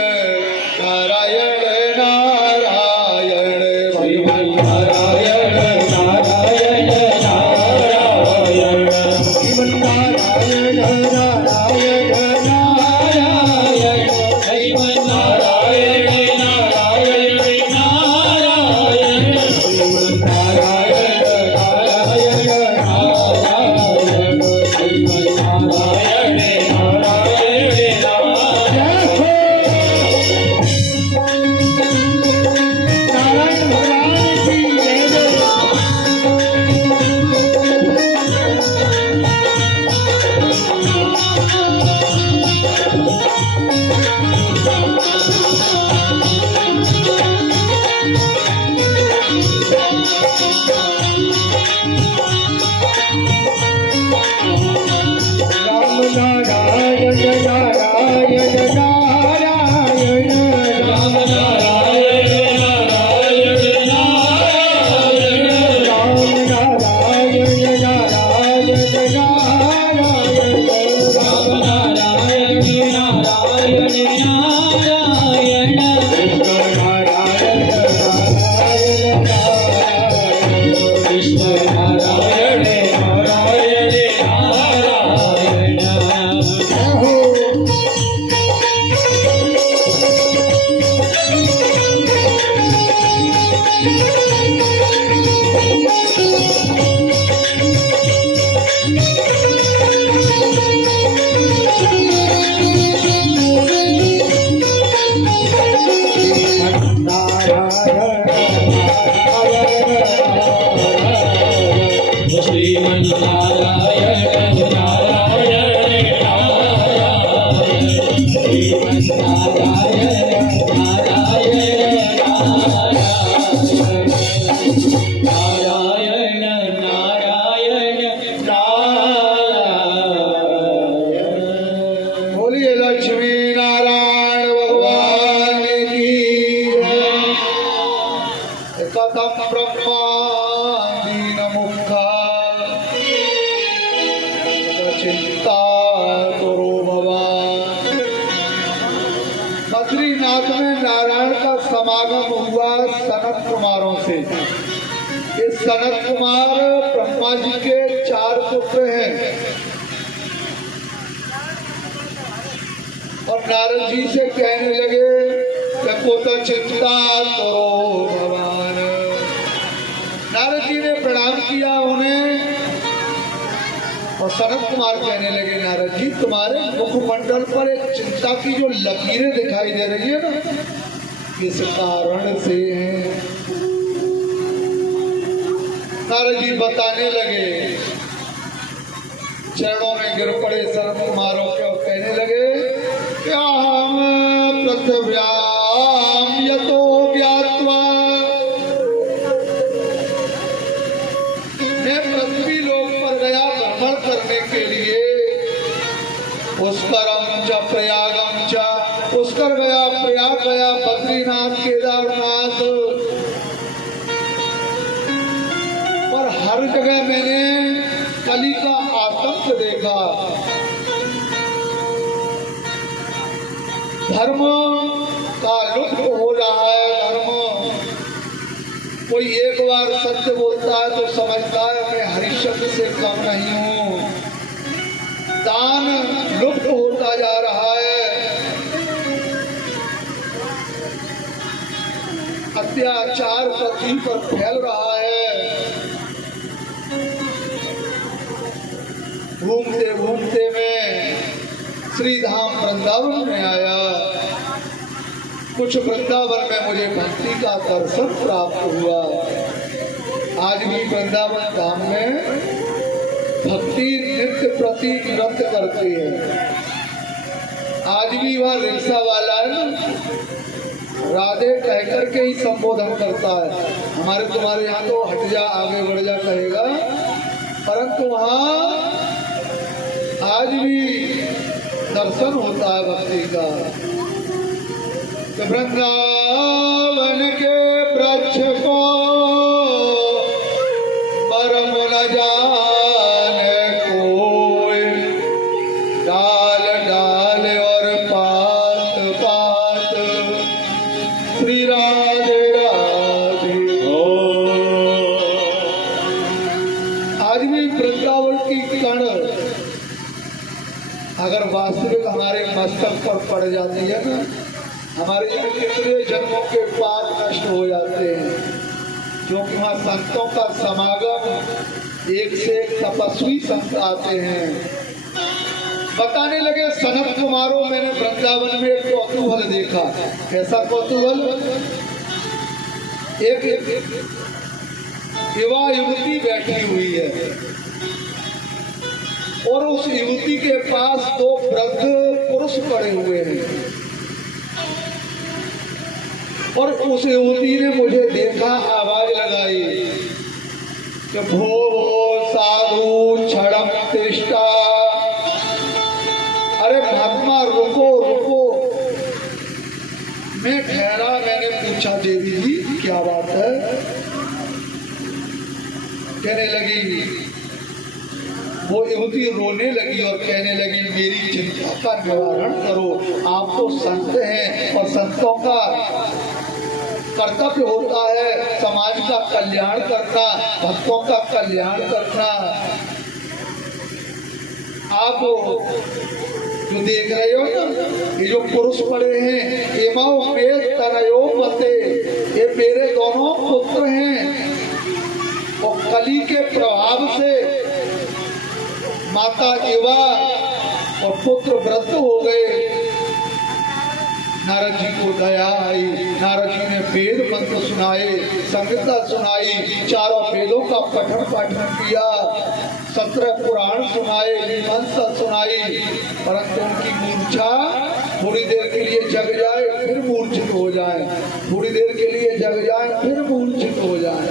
नारायण नारायण श्रीमन नारायण नारायण नारायण श्रीमन नारायण नारायण नारायण नारायण नारायण श्रीमन नारायण नारायण नारायण श्रीमन नारायण नारायण नारायण भगवान की जय राम नारायण नारायण नारायण राम नारायण नारायण नारायण राम नारायण नारायण नारायण राम नारायण नारायण नारायण कृष्ण नारायण नारायण नारायण हो श्रीमन नारायण नारायण नारायण श्रीमन नारायण नारायण नारायण नारायण नारायण बोलिए लक्ष्मी नारायण भगवान की जय। कथम ब्रह्मा दीन मुखा चिंता करो भगवान। बद्रीनाथ में नारायण का समागम हुआ सनत कुमारों से। ये सनत कुमार ब्रह्मा जी के 4 पुत्र हैं और नारद जी से कहने लगे को तो चिंता करो भगवान। नारद जी ने प्रणाम किया उन्हें और सनत कुमार कहने लगे नारद जी तुम्हारे मुखमंडल पर एक चिंता की जो लकीरें दिखाई दे रही है ना किस कारण से है। नारद जी बताने लगे चरणों में गिर पड़े सनत कुमारों के और कहने लगे क्या हम पृथ्व्याम यतो ज्ञात्वा मैं पृथ्वी लोक पर गया भ्रमण करने के लिए पुष्करम च प्रयागम च पुष्कर गया प्रयाग गया बद्रीनाथ केदारनाथ और हर जगह मैंने कली का आतंक देखा। धर्म का लुप्त हो रहा है। धर्म कोई एक बार सत्य बोलता है तो समझता है मैं हरिश्चंद्र से कम नहीं हूँ। दान लुप्त होता जा रहा है। अत्याचार पृथ्वी पर फैल रहा है। घूमते घूमते मैं श्री धाम वृंदावन में आया। कुछ वृंदावन में मुझे भक्ति का दर्शन प्राप्त हुआ। आज भी वृंदावन धाम में भक्ति नित्य प्रति नृत्य करती है। आज भी वह रिक्शा वाला है ना राधे कह करके ही संबोधन करता है। हमारे तुम्हारे यहाँ तो हट जा आगे बढ़ जा कहेगा, परंतु वहाँ आज भी दर्शन होता है भक्ति का। तो वृंदावन के वृक्ष को परम न जाने कोई, डाल डाल और पात पात श्री राधे राधे। आज भी वृंदावन की कण अगर वास्तविक हमारे मस्तक पर पड़ जाती है ना हमारे यहाँ कितने जन्मों के पाप नष्ट हो जाते हैं, क्योंकि वहाँ संतों का समागम, एक से एक तपस्वी संत आते हैं। बताने लगे सनत कुमारों, मैंने वृंदावन में एक कौतूहल देखा। कैसा कौतूहल? एक युवा युवती बैठी हुई है और उस युवती के पास दो वृद्ध पुरुष पड़े हुए हैं, और उस युवती ने मुझे देखा, आवाज लगाई कि भो भो साधु क्षणम तिष्ठा। अरे महात्मा रुको रुको। मैं ठहरा, मैंने पूछा देवी जी क्या बात है? कहने लगी, वो युवती रोने लगी और कहने लगी मेरी चिंता का निवारण करो। आप तो संत हैं और संतों का कर्तव्य होता है समाज का कल्याण करना, भक्तों का कल्याण करना। आप जो देख रहे हो ना, ये जो पुरुष पड़े हैं, एमाओ में तनयो मते, ये मेरे दोनों पुत्र हैं और कली के प्रभाव से माता युवा और पुत्र वृद्ध हो गए। नारद जी को दया आई, नारद जी ने वेद मंत्र सुनाए, संहिता सुनाई, चारों वेदों का पठन पाठन किया, 17 पुराण सुनाए, मीमांसा सुनाई, परंतु उनकी मूर्छा थोड़ी देर के लिए जग जाए फिर मूर्छित हो जाए, थोड़ी देर के लिए जग जाए फिर मूर्छित हो जाए।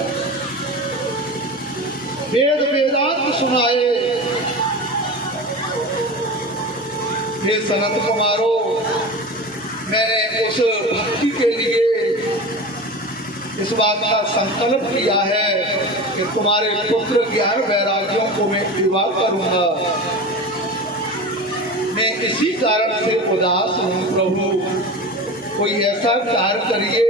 वेद वेदांत सुनाए। हे सनत कुमारों, मैंने उस भक्ति के लिए इस बात का संकल्प किया है कि तुम्हारे पुत्र ज्ञान वैराग्यों को मैं विवाह करूंगा। मैं इसी कारण से उदास हूँ प्रभु, कोई ऐसा कार्य करिए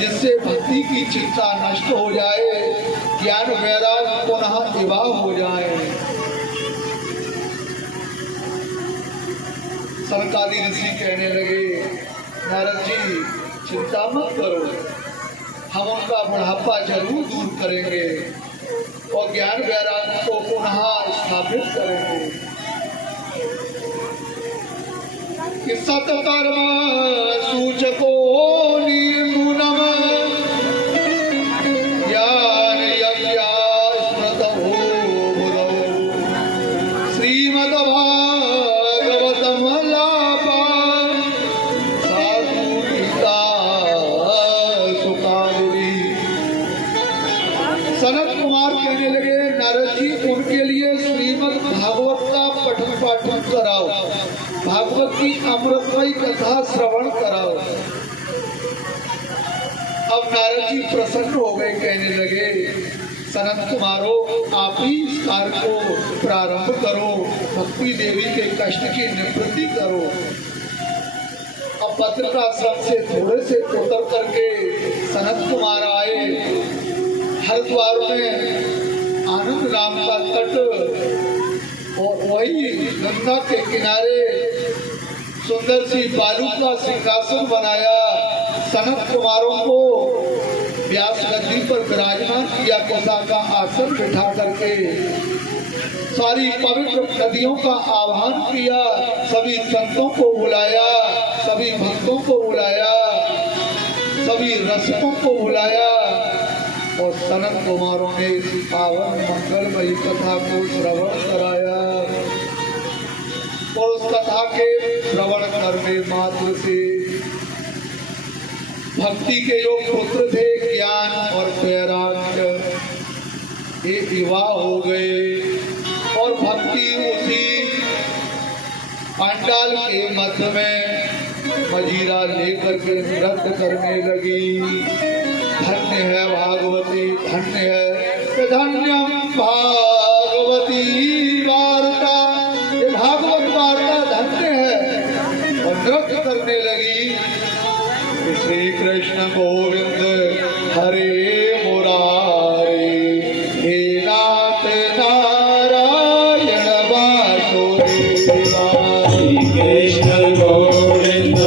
जिससे भक्ति की चिंता नष्ट हो जाए, ज्ञान वैराग्य पुनः विवाह हो जाए। सनकादि ऋषि कहने लगे, नारद जी चिंता मत करो, हम उनका बुढ़ापा जरूर दूर करेंगे और ज्ञान वैराग्य को पुनः स्थापित करेंगे। कि सतकर्म सूचको निर्गुणम ज्ञान यज्ञ स्मृतभो बुधौ श्रीमद्भागवतम लाभा साधु गीता सुखावली। सनत कुमार कहने लगे, नारद जी उनके लिए श्रीमद् भागवत का पठन पाठन कराओ, भागवत की अमृतमयी कथा श्रवण कराओ। अब नारद जी प्रसन्न हो गए, कहने लगे, सनत कुमारों आप ही इस कार्य को प्रारंभ करो, भक्ति देवी के कष्ट की निवृत्ति करो। अब बद्रिकाश्रम से थोड़े से उतर करके सनत कुमार आए। हरिद्वार में आनंद राम का तट और वही गंगा के किनारे सुंदर सी बालू का सिंहासन बनाया। सनत कुमारों को व्यास गद्दी पर विराजमान किया, कोसा का आसन बिठा करके सारी पवित्र नदियों का आह्वान किया, सभी संतों को बुलाया, सभी भक्तों को बुलाया, सभी रसिकों को बुलाया और सनत कुमारों ने इस पावन मंगलमयी कथा को श्रवण कराया। और उस कथा के श्रवण करने मात्र से भक्ति के जो पुत्र थे ज्ञान और वैराग्य ये विवाह हो गए और भक्ति उसी पंडाल के मध्य में मजीरा लेकर के नृत्य करने लगी। धन्य है भागवती, धन्य है, धन्यम भागवती वार्ता, ये भागवत वार्ता धन्य है। और नृत्य करने लगी, श्री कृष्ण गोविंद हरे मुरारे, हे नाथ नारायण वासुदेवा। श्री कृष्ण गोविंद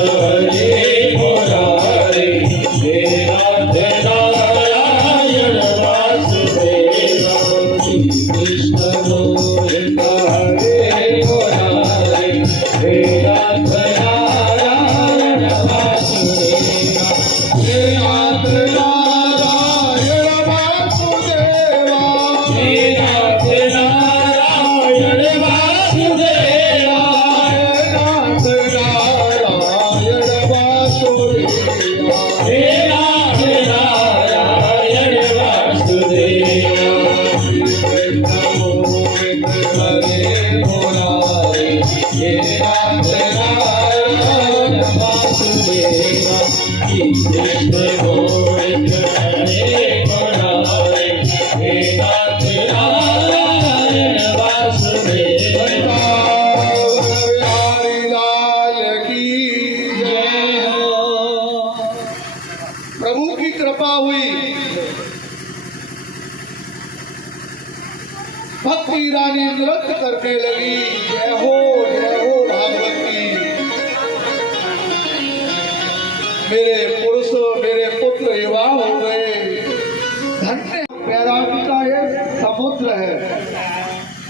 वासुदेवा श्री कृष्ण गोविंद हरे मुरारे हे नाथ नारायण वासुदेवा बिहारी लाल की जय हो। प्रभु की कृपा हुई, भक्ति रानी नृत्य करने लगी। जय हो भागवत की। मेरे पुरुष मेरे पुत्र विवाह हो गए। धन्य वैराग्य का ये समुद्र है,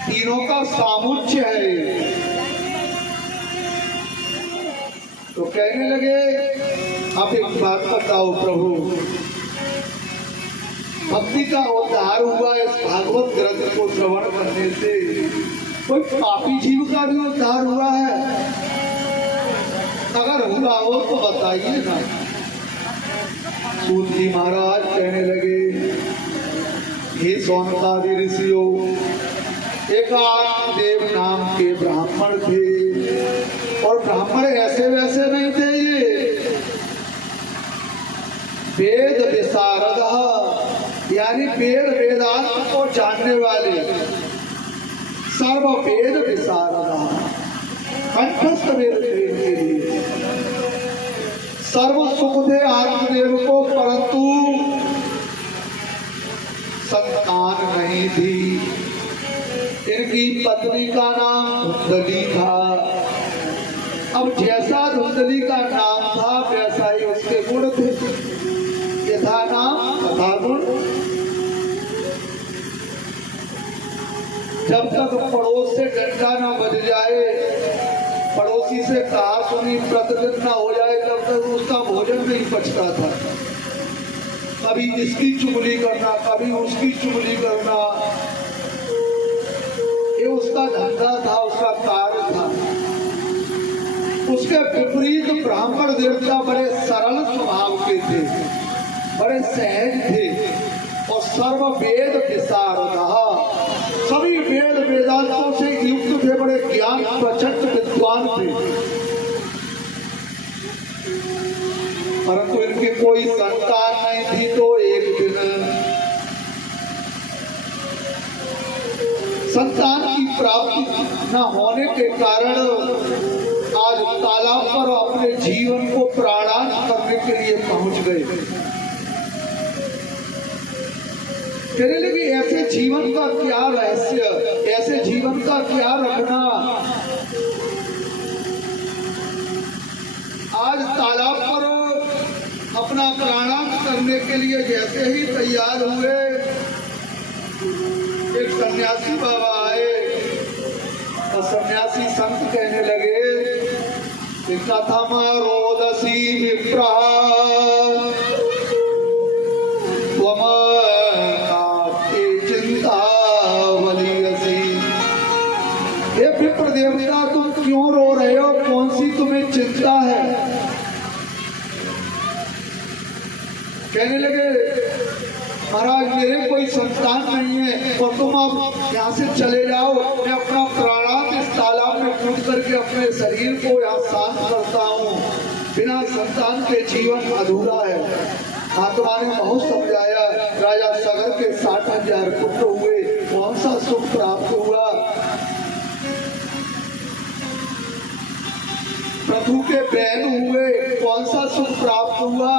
तीनों का सामुच्य है। तो कहने लगे आप एक बात बताओ प्रभु, भक्ति का उद्धार हुआ इस भागवत ग्रंथ को श्रवण करने से, कोई पापी जीव का भी उद्धार हुआ है? अगर हुआ हो तो बताइए ना। सूत जी महाराज कहने लगे, हे सौनकादि ऋषियों, एकात्म देव नाम के ब्राह्मण थे, और ब्राह्मण ऐसे वैसे नहीं थे, ये वेद विशारद, यानी वेद वेदांत को जानने वाले, सर्व वेद विशारद, कंठस्थ वेद के लिए सर्व सुख थे आत्मदेव को, परंतु संतान नहीं थी। इनकी पत्नी का नाम धुंधली था। अब जैसा धुंधली का नाम था वैसा ही उसके गुण थे, यथा नाम तथा गुण। जब तक पड़ोस से डंडा ना बज जाए, पड़ोसी से कहा सुनी प्रतिदिन ना हो जाए, तब तक उसका भोजन नहीं पचता था। कभी इसकी चुगली करना, कभी उसकी चुगली करना, ये उसका धंधा था, उसका कार्य था। उसके विपरीत ब्राह्मण देवता बड़े सरल स्वभाव के थे, बड़े सहज थे, और सर्व वेद विशारद, सभी वेद वेदांतों से युक्त थे, बड़े ज्ञान प्रचंड विद्वान थे। परंतु इनकी कोई संतान नहीं थी। तो एक दिन संतान की प्राप्ति न होने के कारण आज तालाब पर अपने जीवन को प्राणांत करने के लिए पहुंच गए। कहने लगे ऐसे जीवन का क्या रहस्य, ऐसे जीवन का क्या रखना। आज तालाब पर अपना प्राणांत करने के लिए जैसे ही तैयार हुए, एक सन्यासी बाबा आए, और सन्यासी संत कहने लगे, कथम रोदसी विप्रा चिंता वलियसी। हे विप्र देवता, तुम क्यों रो रहे हो? कौन सी तुम्हें चिंता है? कहने लगे, महाराज मेरे कोई संतान नहीं है, और तुम अब यहाँ से चले जाओ। मैं अपना प्राणांत इस तालाब में कूद करके अपने शरीर को यहाँ शांत करता हूँ। बिना संतान के जीवन अधूरा है। आत्मा ने बहुत समझाया। राजा सगर के 60,000 पुत्र हुए, कौन सा सुख प्राप्त हुआ? प्रभु के बहन हुए, कौन सा सुख प्राप्त हुआ?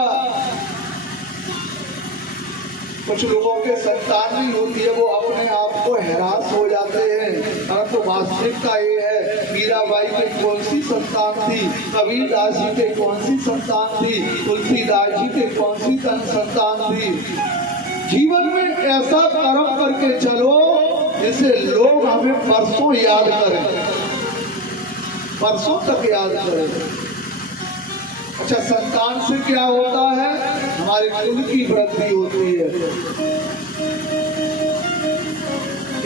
कुछ लोगों के संतान नहीं होती है, वो अपने आप को हैरास हो जाते हैं। परंतु वास्तविकता ये है, मीराबाई के कौन सी संतान थी, कबीरदास जी के कौन सी संतान थी, तुलसीदास जी के कौन सी संतान थी। जीवन में ऐसा कर्म करके चलो जिसे लोग हमें परसों याद करें, परसों तक याद करें। अच्छा, संतान से क्या होता है? हमारे कुल की वृद्धि होती है।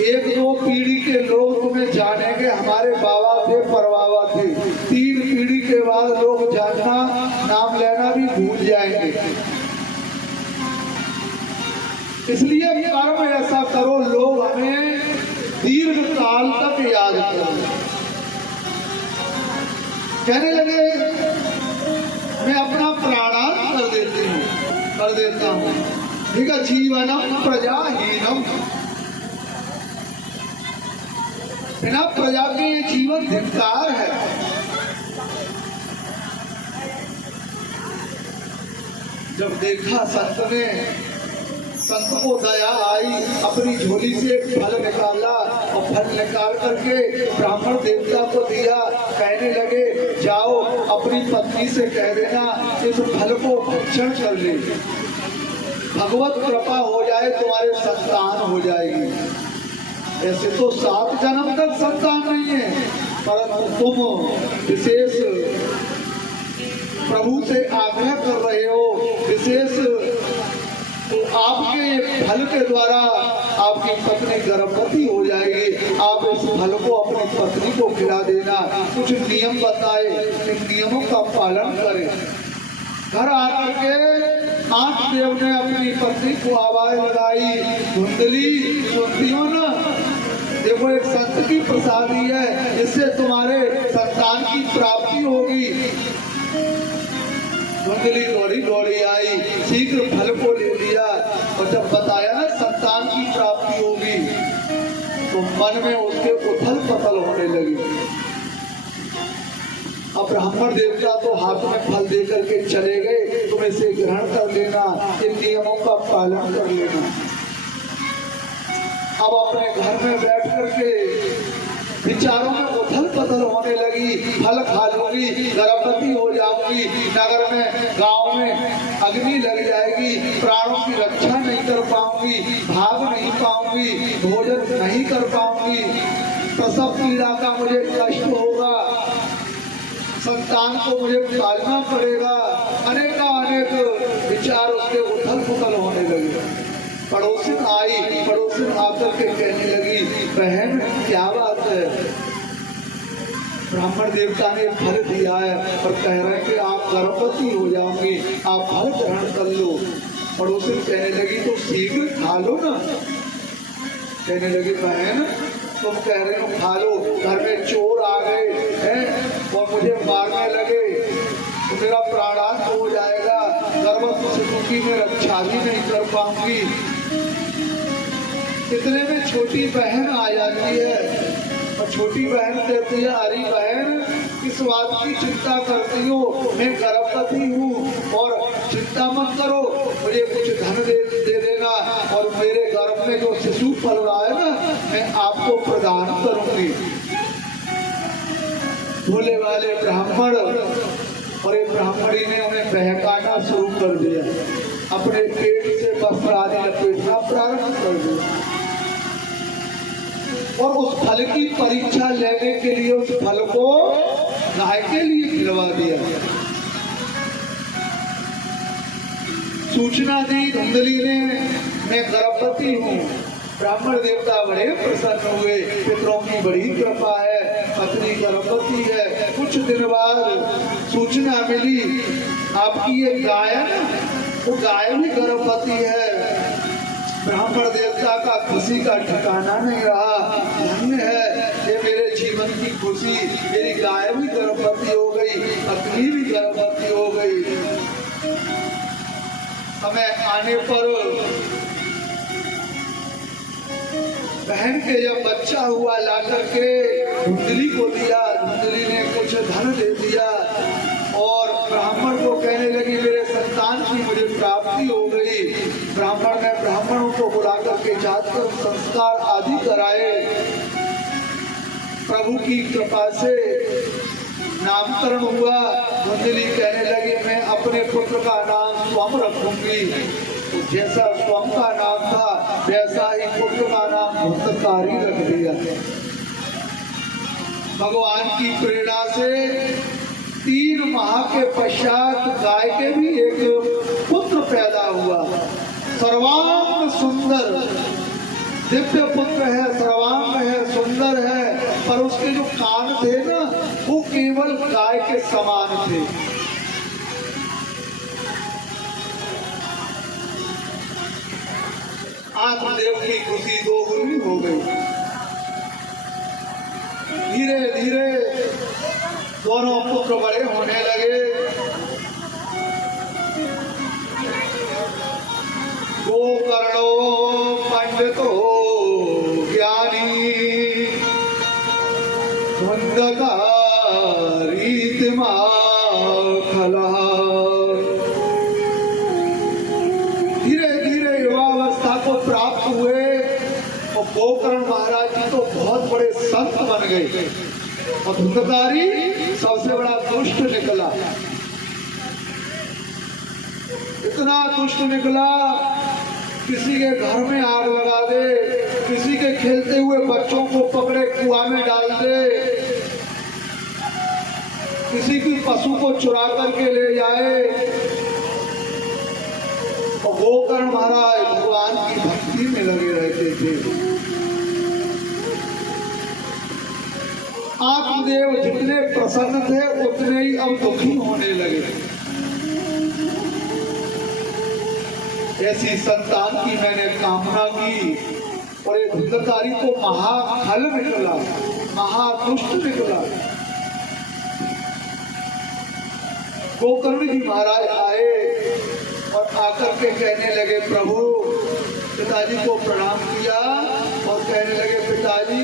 एक दो पीढ़ी के लोग तुम्हें जानेंगे, हमारे बाबा थे, परबाबा थे। 3 पीढ़ी के बाद लोग जानना, नाम लेना भी भूल जाएंगे। इसलिए कर्म ऐसा करो, लोग हमें दीर्घ काल तक याद करें। कहने लगे मैं अपना प्राणार्पण कर देता हूँ। ठीक है, जीवनम प्रजाहीनम, बिना प्रजा के ये जीवन धिक्कार है। जब देखा संत को दया आई, अपनी झोली से फल निकाला और फल निकाल करके ब्राह्मण देवता को दिया। कहने लगे जाओ अपनी पत्नी से कह देना इस फल को भक्षण कर ले, भगवत कृपा हो जाए तुम्हारे संतान हो जाएगी। ऐसे तो 7 जन्म तक संतान नहीं है, परंतु तुम विशेष प्रभु से आग्रह कर रहे हो, विशेष तो आपके फल के द्वारा आपकी पत्नी गर्भवती हो जाएगी। आप इस फल को अपनी पत्नी को खिला देना। कुछ नियम बताए, इन नियमों का पालन करें। घर आकर के आठ देव ने अपनी पत्नी को आवाज लगाई, धुंधली सुनती हो ना, देखो एक संत की प्रसादी है, इससे तुम्हारे संतान की प्राप्ति होगी। धुंधली दौड़ी आई, शीघ्र फल को ले लिया और जब बताया ना संतान की प्राप्ति होगी तो मन में उसके उथल पथल होने लगी। अब ब्राह्मण देवता तो हाथ में फल दे करके चले गए, तुम इसे ग्रहण कर लेना, इन नियमों का पालन कर लेना। अब अपने घर में बैठ करके विचारों में उथल पथल होने लगी, फल खा लूंगी, गर्भवती हो जाऊंगी, नगर में गांव में अग्नि लग जाएगी, प्राणों की रक्षा नहीं कर पाऊंगी, भाग नहीं पाऊंगी, भोजन नहीं कर पाऊंगी, प्रसव पीड़ा का मुझे कष्ट होगा, संतान को मुझे पालना पड़ेगा। अनेक विचार उसके उथल पुथल होने लगे। पड़ोसिन आई, पड़ोसिन आकर के कहने लगी बहन क्या बात है, ब्राह्मण देवता ने फल दिया है और कह रहे हैं कि आप गर्भवती हो जाओगे, आप फल ग्रहण कर लो। पड़ोसिन कहने लगी तो शीघ्र खा लो ना। कहने लगी बहन तुम कह रहे हो खा लो, घर में चोर आ गए हैं और मुझे मारने लगे तो मेरा प्राणांत हो जाएगा, गर्भवती शिशु की मैं रक्षा भी नहीं कर पाऊंगी। इतने में छोटी बहन आ जाती है और छोटी बहन कहती है अरे बहन किस बात की चिंता करती हो, मैं गर्भवती हूँ और चिंता मत करो, मुझे कुछ धन दे देना और मेरे गर्भ में जो शिशु पल रहा है ना मैं आपको प्रदान करूंगी। भोले वाले ब्राह्मण और एक ब्राह्मणी ने उन्हें बहकाना शुरू कर दिया, अपने पेट से वस्त्र आदि लपेटना प्रारंभ कर दिया और उस फल की परीक्षा लेने के लिए उस फल को गाय के लिए खिलवा दिया। सूचना दी धुंधली ने मैं गर्भवती हूँ। ब्राह्मण देवता बड़े प्रसन्न हुए, पितरों की बड़ी कृपा है, पत्नी गर्भवती है। कुछ दिन बाद सूचना मिली आपकी ये गाय वो गाय भी गर्भवती है। ब्राह्मण देवता का खुशी का ठिकाना नहीं रहा, धन्य है ये मेरे जीवन की खुशी, मेरी गाय भी गर्भवती हो गई, पत्नी भी गर्भवती हो गई। समय आने पर बहन के जब बच्चा हुआ ला करके धुंधली को दिया, धुंधली ने कुछ धन दे दिया और ब्राह्मण को कहने लगी मेरे संतान की मुझे प्राप्ति हो गई। ब्राह्मण ने ब्राह्मणों को बुला करके जातकर संस्कार आदि कराए। प्रभु की कृपा से नामकरण हुआ। धुंधली कहने लगी मैं अपने पुत्र का नाम स्वम रखूंगी। जैसा स्वम का नाम था वैसा ही पुत्र का नाम धुंधकारी रख दिया। भगवान की प्रेरणा से 3 माह के पश्चात गाय के भी एक पुत्र पैदा हुआ। सर्वांग सुंदर दिव्य पुत्र है, सर्वांग है, सुंदर है, पर उसके जो कान थे ना वो केवल गाय के समान थे। आत्मदेव की खुशी 2 गुनी हो गई। धीरे धीरे दोनों पुत्र बड़े होने लगे। धीरे धीरे युवावस्था को प्राप्त हुए और गोकर्ण महाराज जी तो बहुत बड़े संत बन गए और धुंधकारी सबसे बड़ा दुष्ट निकला। इतना दुष्ट निकला, किसी के घर में आग लगा दे, किसी के खेलते हुए बच्चों को पकड़े कुआं में डाल दे, किसी की पशु को चुरा करके ले जाए। और गोकर्ण महाराज भगवान की भक्ति में लगे रहते थे। आत्मदेव जितने प्रसन्न थे उतने ही अब दुखी होने लगे। ऐसी संतान की मैंने कामना की और ये धुंधकारी को महाखल निकला, महादुष्ट निकला। गोकर्ण जी महाराज आए और आकर के कहने लगे, प्रभु, पिताजी को प्रणाम किया और कहने लगे, पिताजी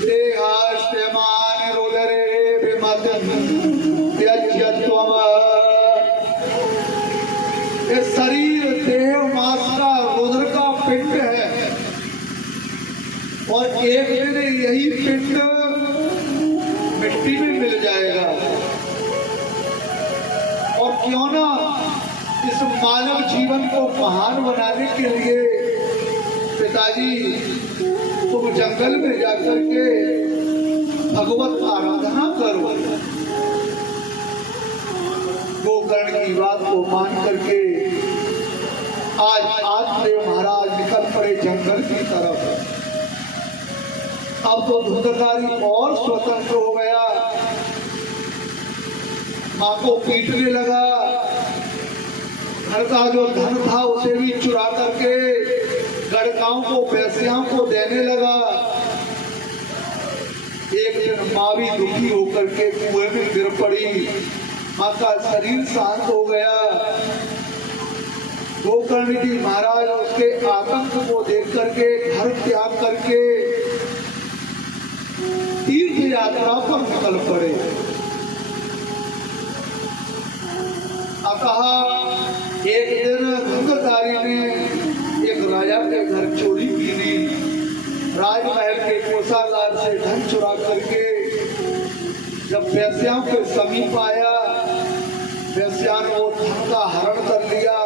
देहाश्रमान रोदरे विमतं त्यज्यत्वम। ये शरीर देव मास का रुद्र का पिंड है और एक दिन यही पिंड मिट्टी में मिल जाएगा। और क्यों ना इस मानव जीवन को महान बनाने के लिए पिताजी तुम जंगल में जाकर के भगवत आराधना करो। गोकर्ण की बात को मान करके आज आत्मदेव महाराज निकल पड़े जंगल की तरफ। अब तो धुंधकारी और स्वतंत्र हो गया, माँ को पीटने लगा, घर का जो धन था उसे भी चुरा करके लड़काओं को पैसियां को देने लगा। एक दिन माँ भी दुखी होकर के कुएं में गिर पड़ी, माँ का शरीर शांत हो गया। गोकर्ण जी महाराज उसके आतंक को देख करके घर त्याग करके तीर्थ यात्रा पर निकल पड़े। अतः एक दिन धुंधकारी ने एक राजा के घर चोरी की ली। राजमहल के कोषागार से धन चुरा करके जब वेश्याओं के समीप आया, वेश्या ने वो धन का हरण कर लिया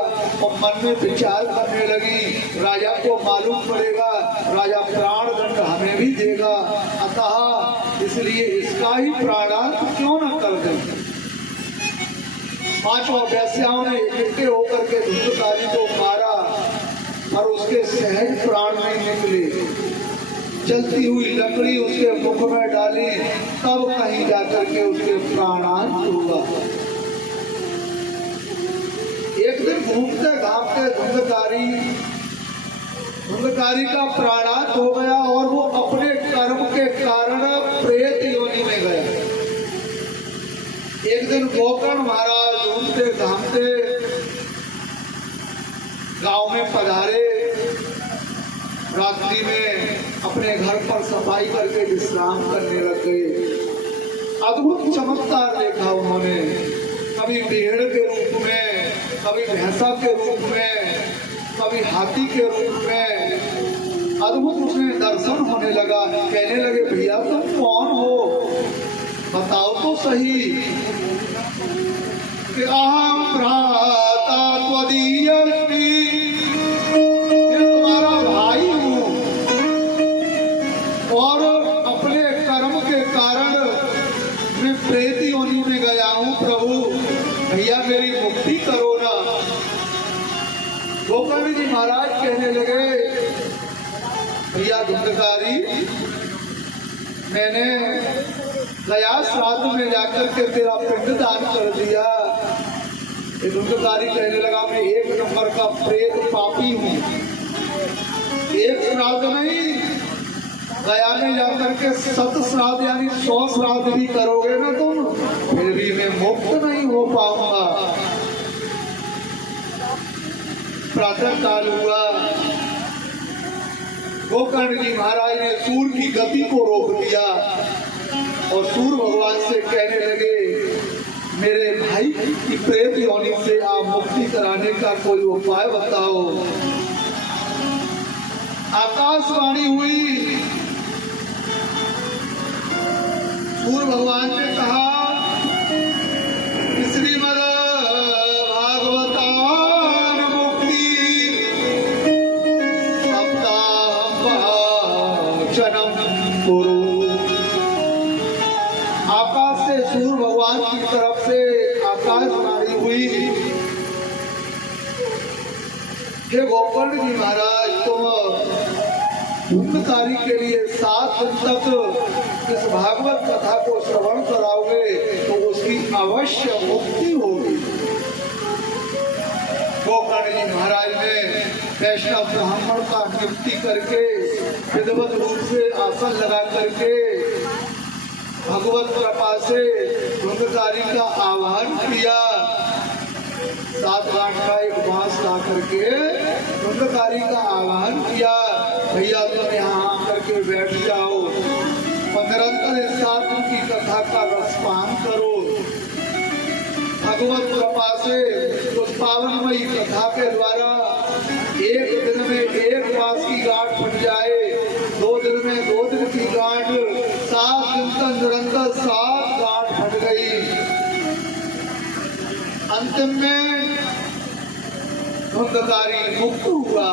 और मन में विचार करने लगी, राजा को मालूम पड़ेगा, राजा प्राण दंड हमें भी देगा, अतः इसलिए इसका ही प्राणांत क्यों न कर दें। पांचों वेश्याओं ने इकट्ठे होकर के धुंधकारी को मारा और उसके सहज प्राण नहीं निकले। जलती हुई लकड़ी उसके मुख में डाली, तब कहीं जाकर के उसके प्राणांत हुआ। एक दिन घूमते घामते धुंधकारी का प्राणांत हो गया और वो अपने कर्म के कारण प्रेत योनि में गया। एक दिन गोकर्ण महाराज घूमते घामते गांव में पधारे। रात्रि में अपने घर पर सफाई करके विश्राम करने लग गए। अद्भुत चमत्कार देखा उन्होंने, कभी भेड़ के रूप में, कभी भैंसा के रूप में, कभी हाथी के रूप में। अद्भुत उसमें दर्शन होने लगा। कहने लगे, भैया तुम कौन हो, बताओ तो सही। कि अहम भ्राता त्वदीयस्मि, तुम्हारा भाई हूँ और अपने कर्म के कारण मैं प्रेत योनि में गया हूँ। प्रभु भैया मेरी मुक्ति करो ना। गोकर्ण जी महाराज कहने लगे, भैया धुंधकारी, मैंने गया श्राद्ध में जाकर के तेरा पिंड दान कर दिया। ये धुंधकारी कहने लगा, मैं एक नंबर का प्रेत पापी हूँ। एक श्राद्ध नहीं, गया में जाकर के 7 श्राद्ध यानी 100 श्राद्ध भी करोगे ना तुम, फिर भी मैं मुक्त नहीं हो पाऊंगा। प्रातः काल हुआ, गोकर्ण जी महाराज ने सूर्य की गति को रोक दिया और सूर्य भगवान से कहने लगे, मेरे भाई की प्रेत योनि से आप मुक्ति कराने का कोई उपाय बताओ। आकाशवाणी हुई, सूर्य भगवान ने कहा, श्रीमद् भागवतान मुक्ति सप्ताहम कुरु। आकाश से सूर्य भगवान की तरफ से आकाशवाणी हुई, हे गोकर्ण जी महाराज, तुम धूमतारी के लिए 7 दिन तक इस भागवत कथा को श्रवण कराओगे तो उसकी अवश्य मुक्ति होगी। गोकर्ण जी महाराज ने वैष्णव ब्राह्मण का नियुक्ति करके विधिवत रूप से आसन लगा करके भगवत कृपा से धूमतारी का आह्वान किया। 7 गांठ का एक बांस ला करके धूमतारी का आह्वान किया, भैया तुम यहाँ आकर के बैठ जाओ, निरंतर इस 7 दिन की कथा का रसपान करो। भगवत कृपा से उस पावनमयी कथा के द्वारा एक दिन में एक बांस की गांठ फट जाए, 2 दिन में 2 दिन की गांठ, 7 दिन तक निरंतर 7 गांठ फट गई। अंतिम में धुंधकारी मुक्त हुआ।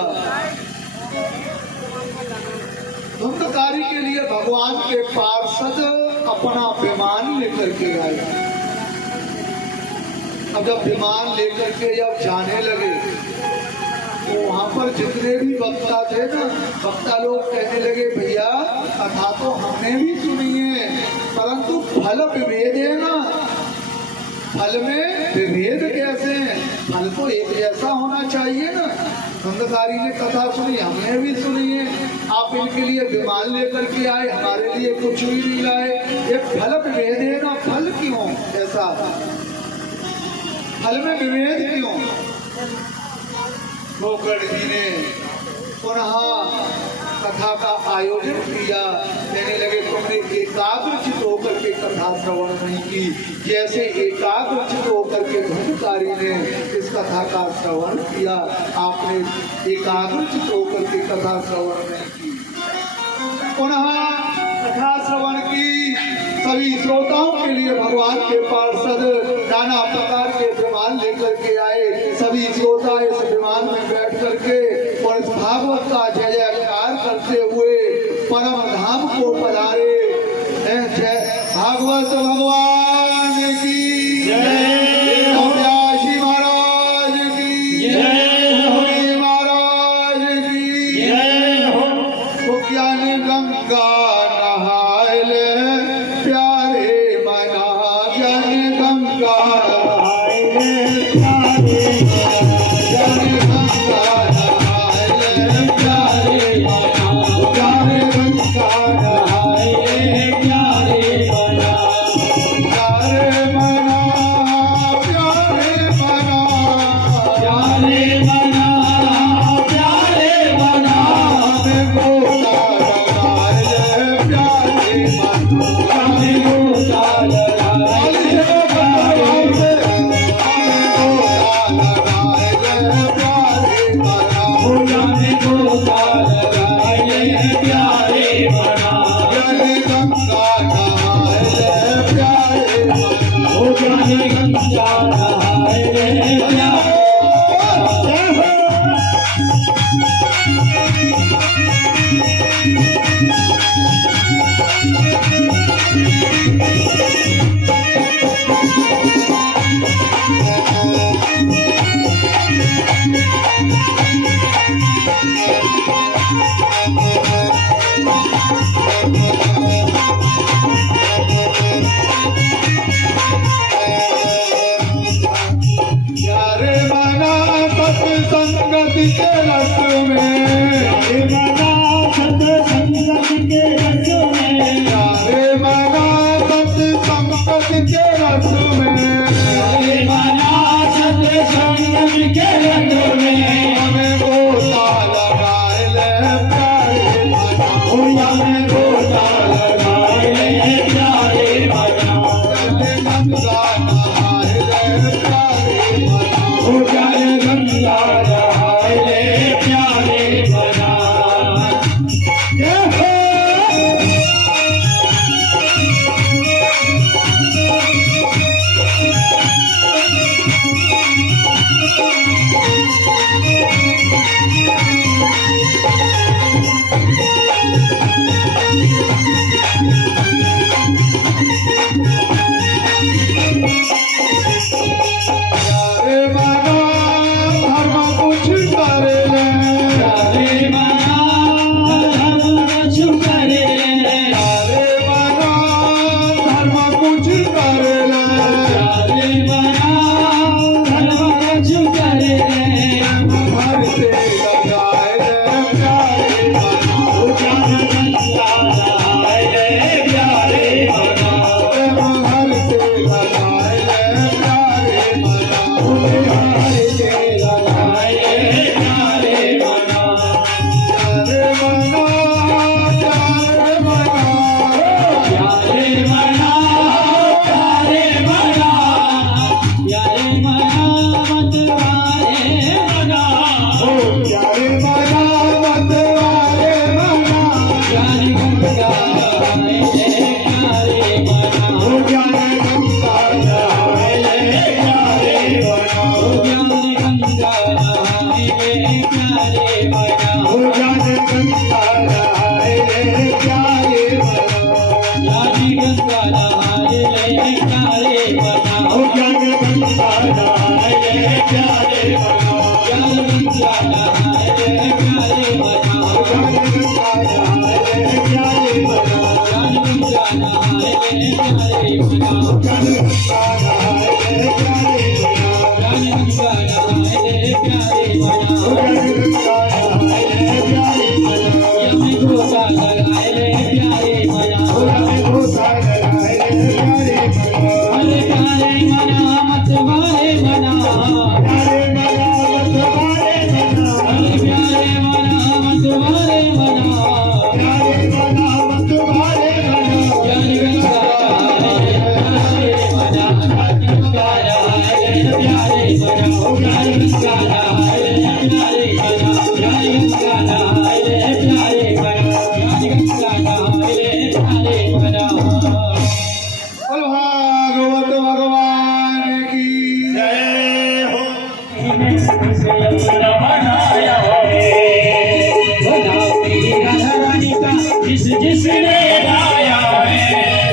धुंधकारी के लिए भगवान के पार्षद अपना विमान लेकर के आए। अब जब विमान लेकर के जब जाने लगे तो वहां पर जितने भी वक्ता थे ना, वक्ता लोग कहने लगे, भैया कथा तो हमने भी सुनी है, परंतु फल विभेद है ना, फल में विभेद कैसे है? फल तो एक जैसा होना चाहिए ना। धुंधकारी ने कथा सुनी, हमने भी सुनी है, आप इनके लिए विमान लेकर के आए, हमारे लिए कुछ भी नहीं लाए, ये फल विभेद है ना, फल क्यों ऐसा, फल में विभेद क्यों? गोकर्ण जी ने पुनः कथा का आयोजन किया। कहने लगे, तुमने एकाग्रचित होकर के कथा श्रवण नहीं की, जैसे एकाग्रचित होकर के धुंधकारी ने इस कथा का श्रवण किया, आपने एकाग्रचित होकर के कथा श्रवण नहीं की। पुनः कथा श्रवण की। सभी श्रोताओं के लिए भगवान के पार्षद नाना प्रकार के विमान लेकर के आए। सभी श्रोता इस विमान में बैठ करके और इस भागवत का जय जयकार करते हुए परम धाम को पधारे। जय भागवत भगवान की जय, व्यासी महाराज की जय, हरि महाराज की जय हो। तो ज्ञानी गंगा नहाए ले प्यारे मना, ज्ञानी गंगा नहाए ले प्यारे मना, ज्ञानी गंगा नहाए ले प्यारे मना, ज्ञानी गंगा नहाए ले प्यारे मना, प्यारे मना, प्यारे मना, प्यारे मना, प्यारे मना, हमें गोता लगाए ले प्यारे मना, हमें गोता लगाए ले प्यारे मना, हमें गोता लगाए ले प्यारे मना, हमें गोता लगाए ले प्यारे मना, ज्ञानी गंगा नहाए ले प्यारे मना, ओ ज्ञानी गंगा नहाए ले प्यारे मना। प्यारे मना सत्संगति के रस में, प्यारे मना सत्संगति के रस में, प्यारे मना सत्संगति के रस में, प्यारे मना सत्संगति के रस में, हमें गोता लगाए ले प्यारे मना, हमें गोता लगाए ले प्यारे मना, ज्ञानी गंगा नहाए प्यारे बनाओ ज्ञान विद्या नहाए रे प्यारे बनाओ ज्ञान गंगा नहाए रे प्यारे बनाओ ज्ञान विद्या नहाए रे प्यारे बनाओ ज्ञान गंगा नहाए रे प्यारे बनाओ ज्ञान विद्या नहाए रे प्यारे बनाओ ज्ञान गंगा नहाए रे प्यारे बनाओ यम घोषा लगाए रे प्यारे बनाओ यम घोषा लगाए रे प्यारे बनाओ अरे प्यारे मना मत मारे मना प्यारे मना मत मारे मना अरे प्यारे मना मत मारे मना प्यारे मना मत मारे मना ज्ञान गंगा नहाए रे प्यारे मना प्यारे बनाओ ज्ञान गंगा नहाए रे प्यारे बनाओ ज्ञान गंगा नहाए रे प्यारे बनाओ ज्ञान गंगा नहाए रे प्यारे बनाओ बोल भागवत भगवान की जय हो से अपना बनाया है बनाओ मेरी राधा रानी का जिसने गाया है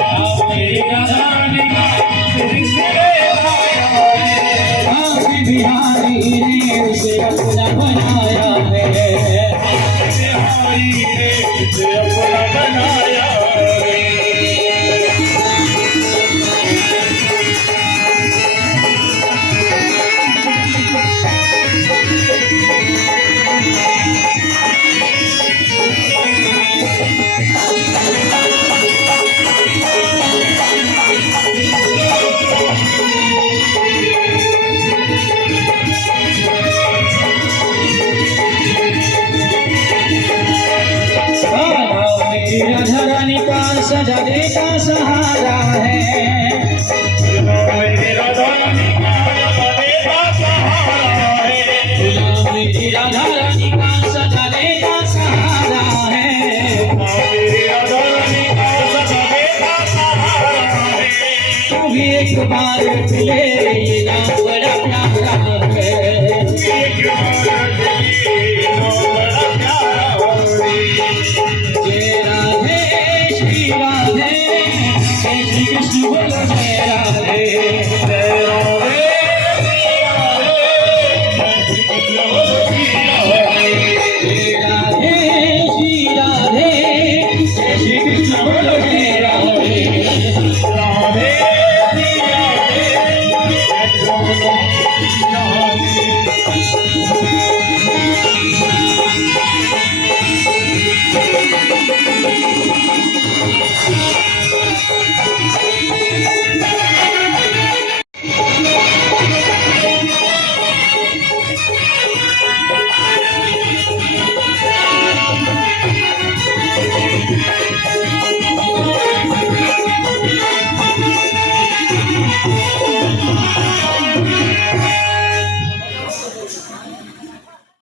आओ मेरी राधा रानी का जिसने गाया है काशी बिहारी ने उसे अपना बनाया है काशी बिहारी ने उसे अपना बनाया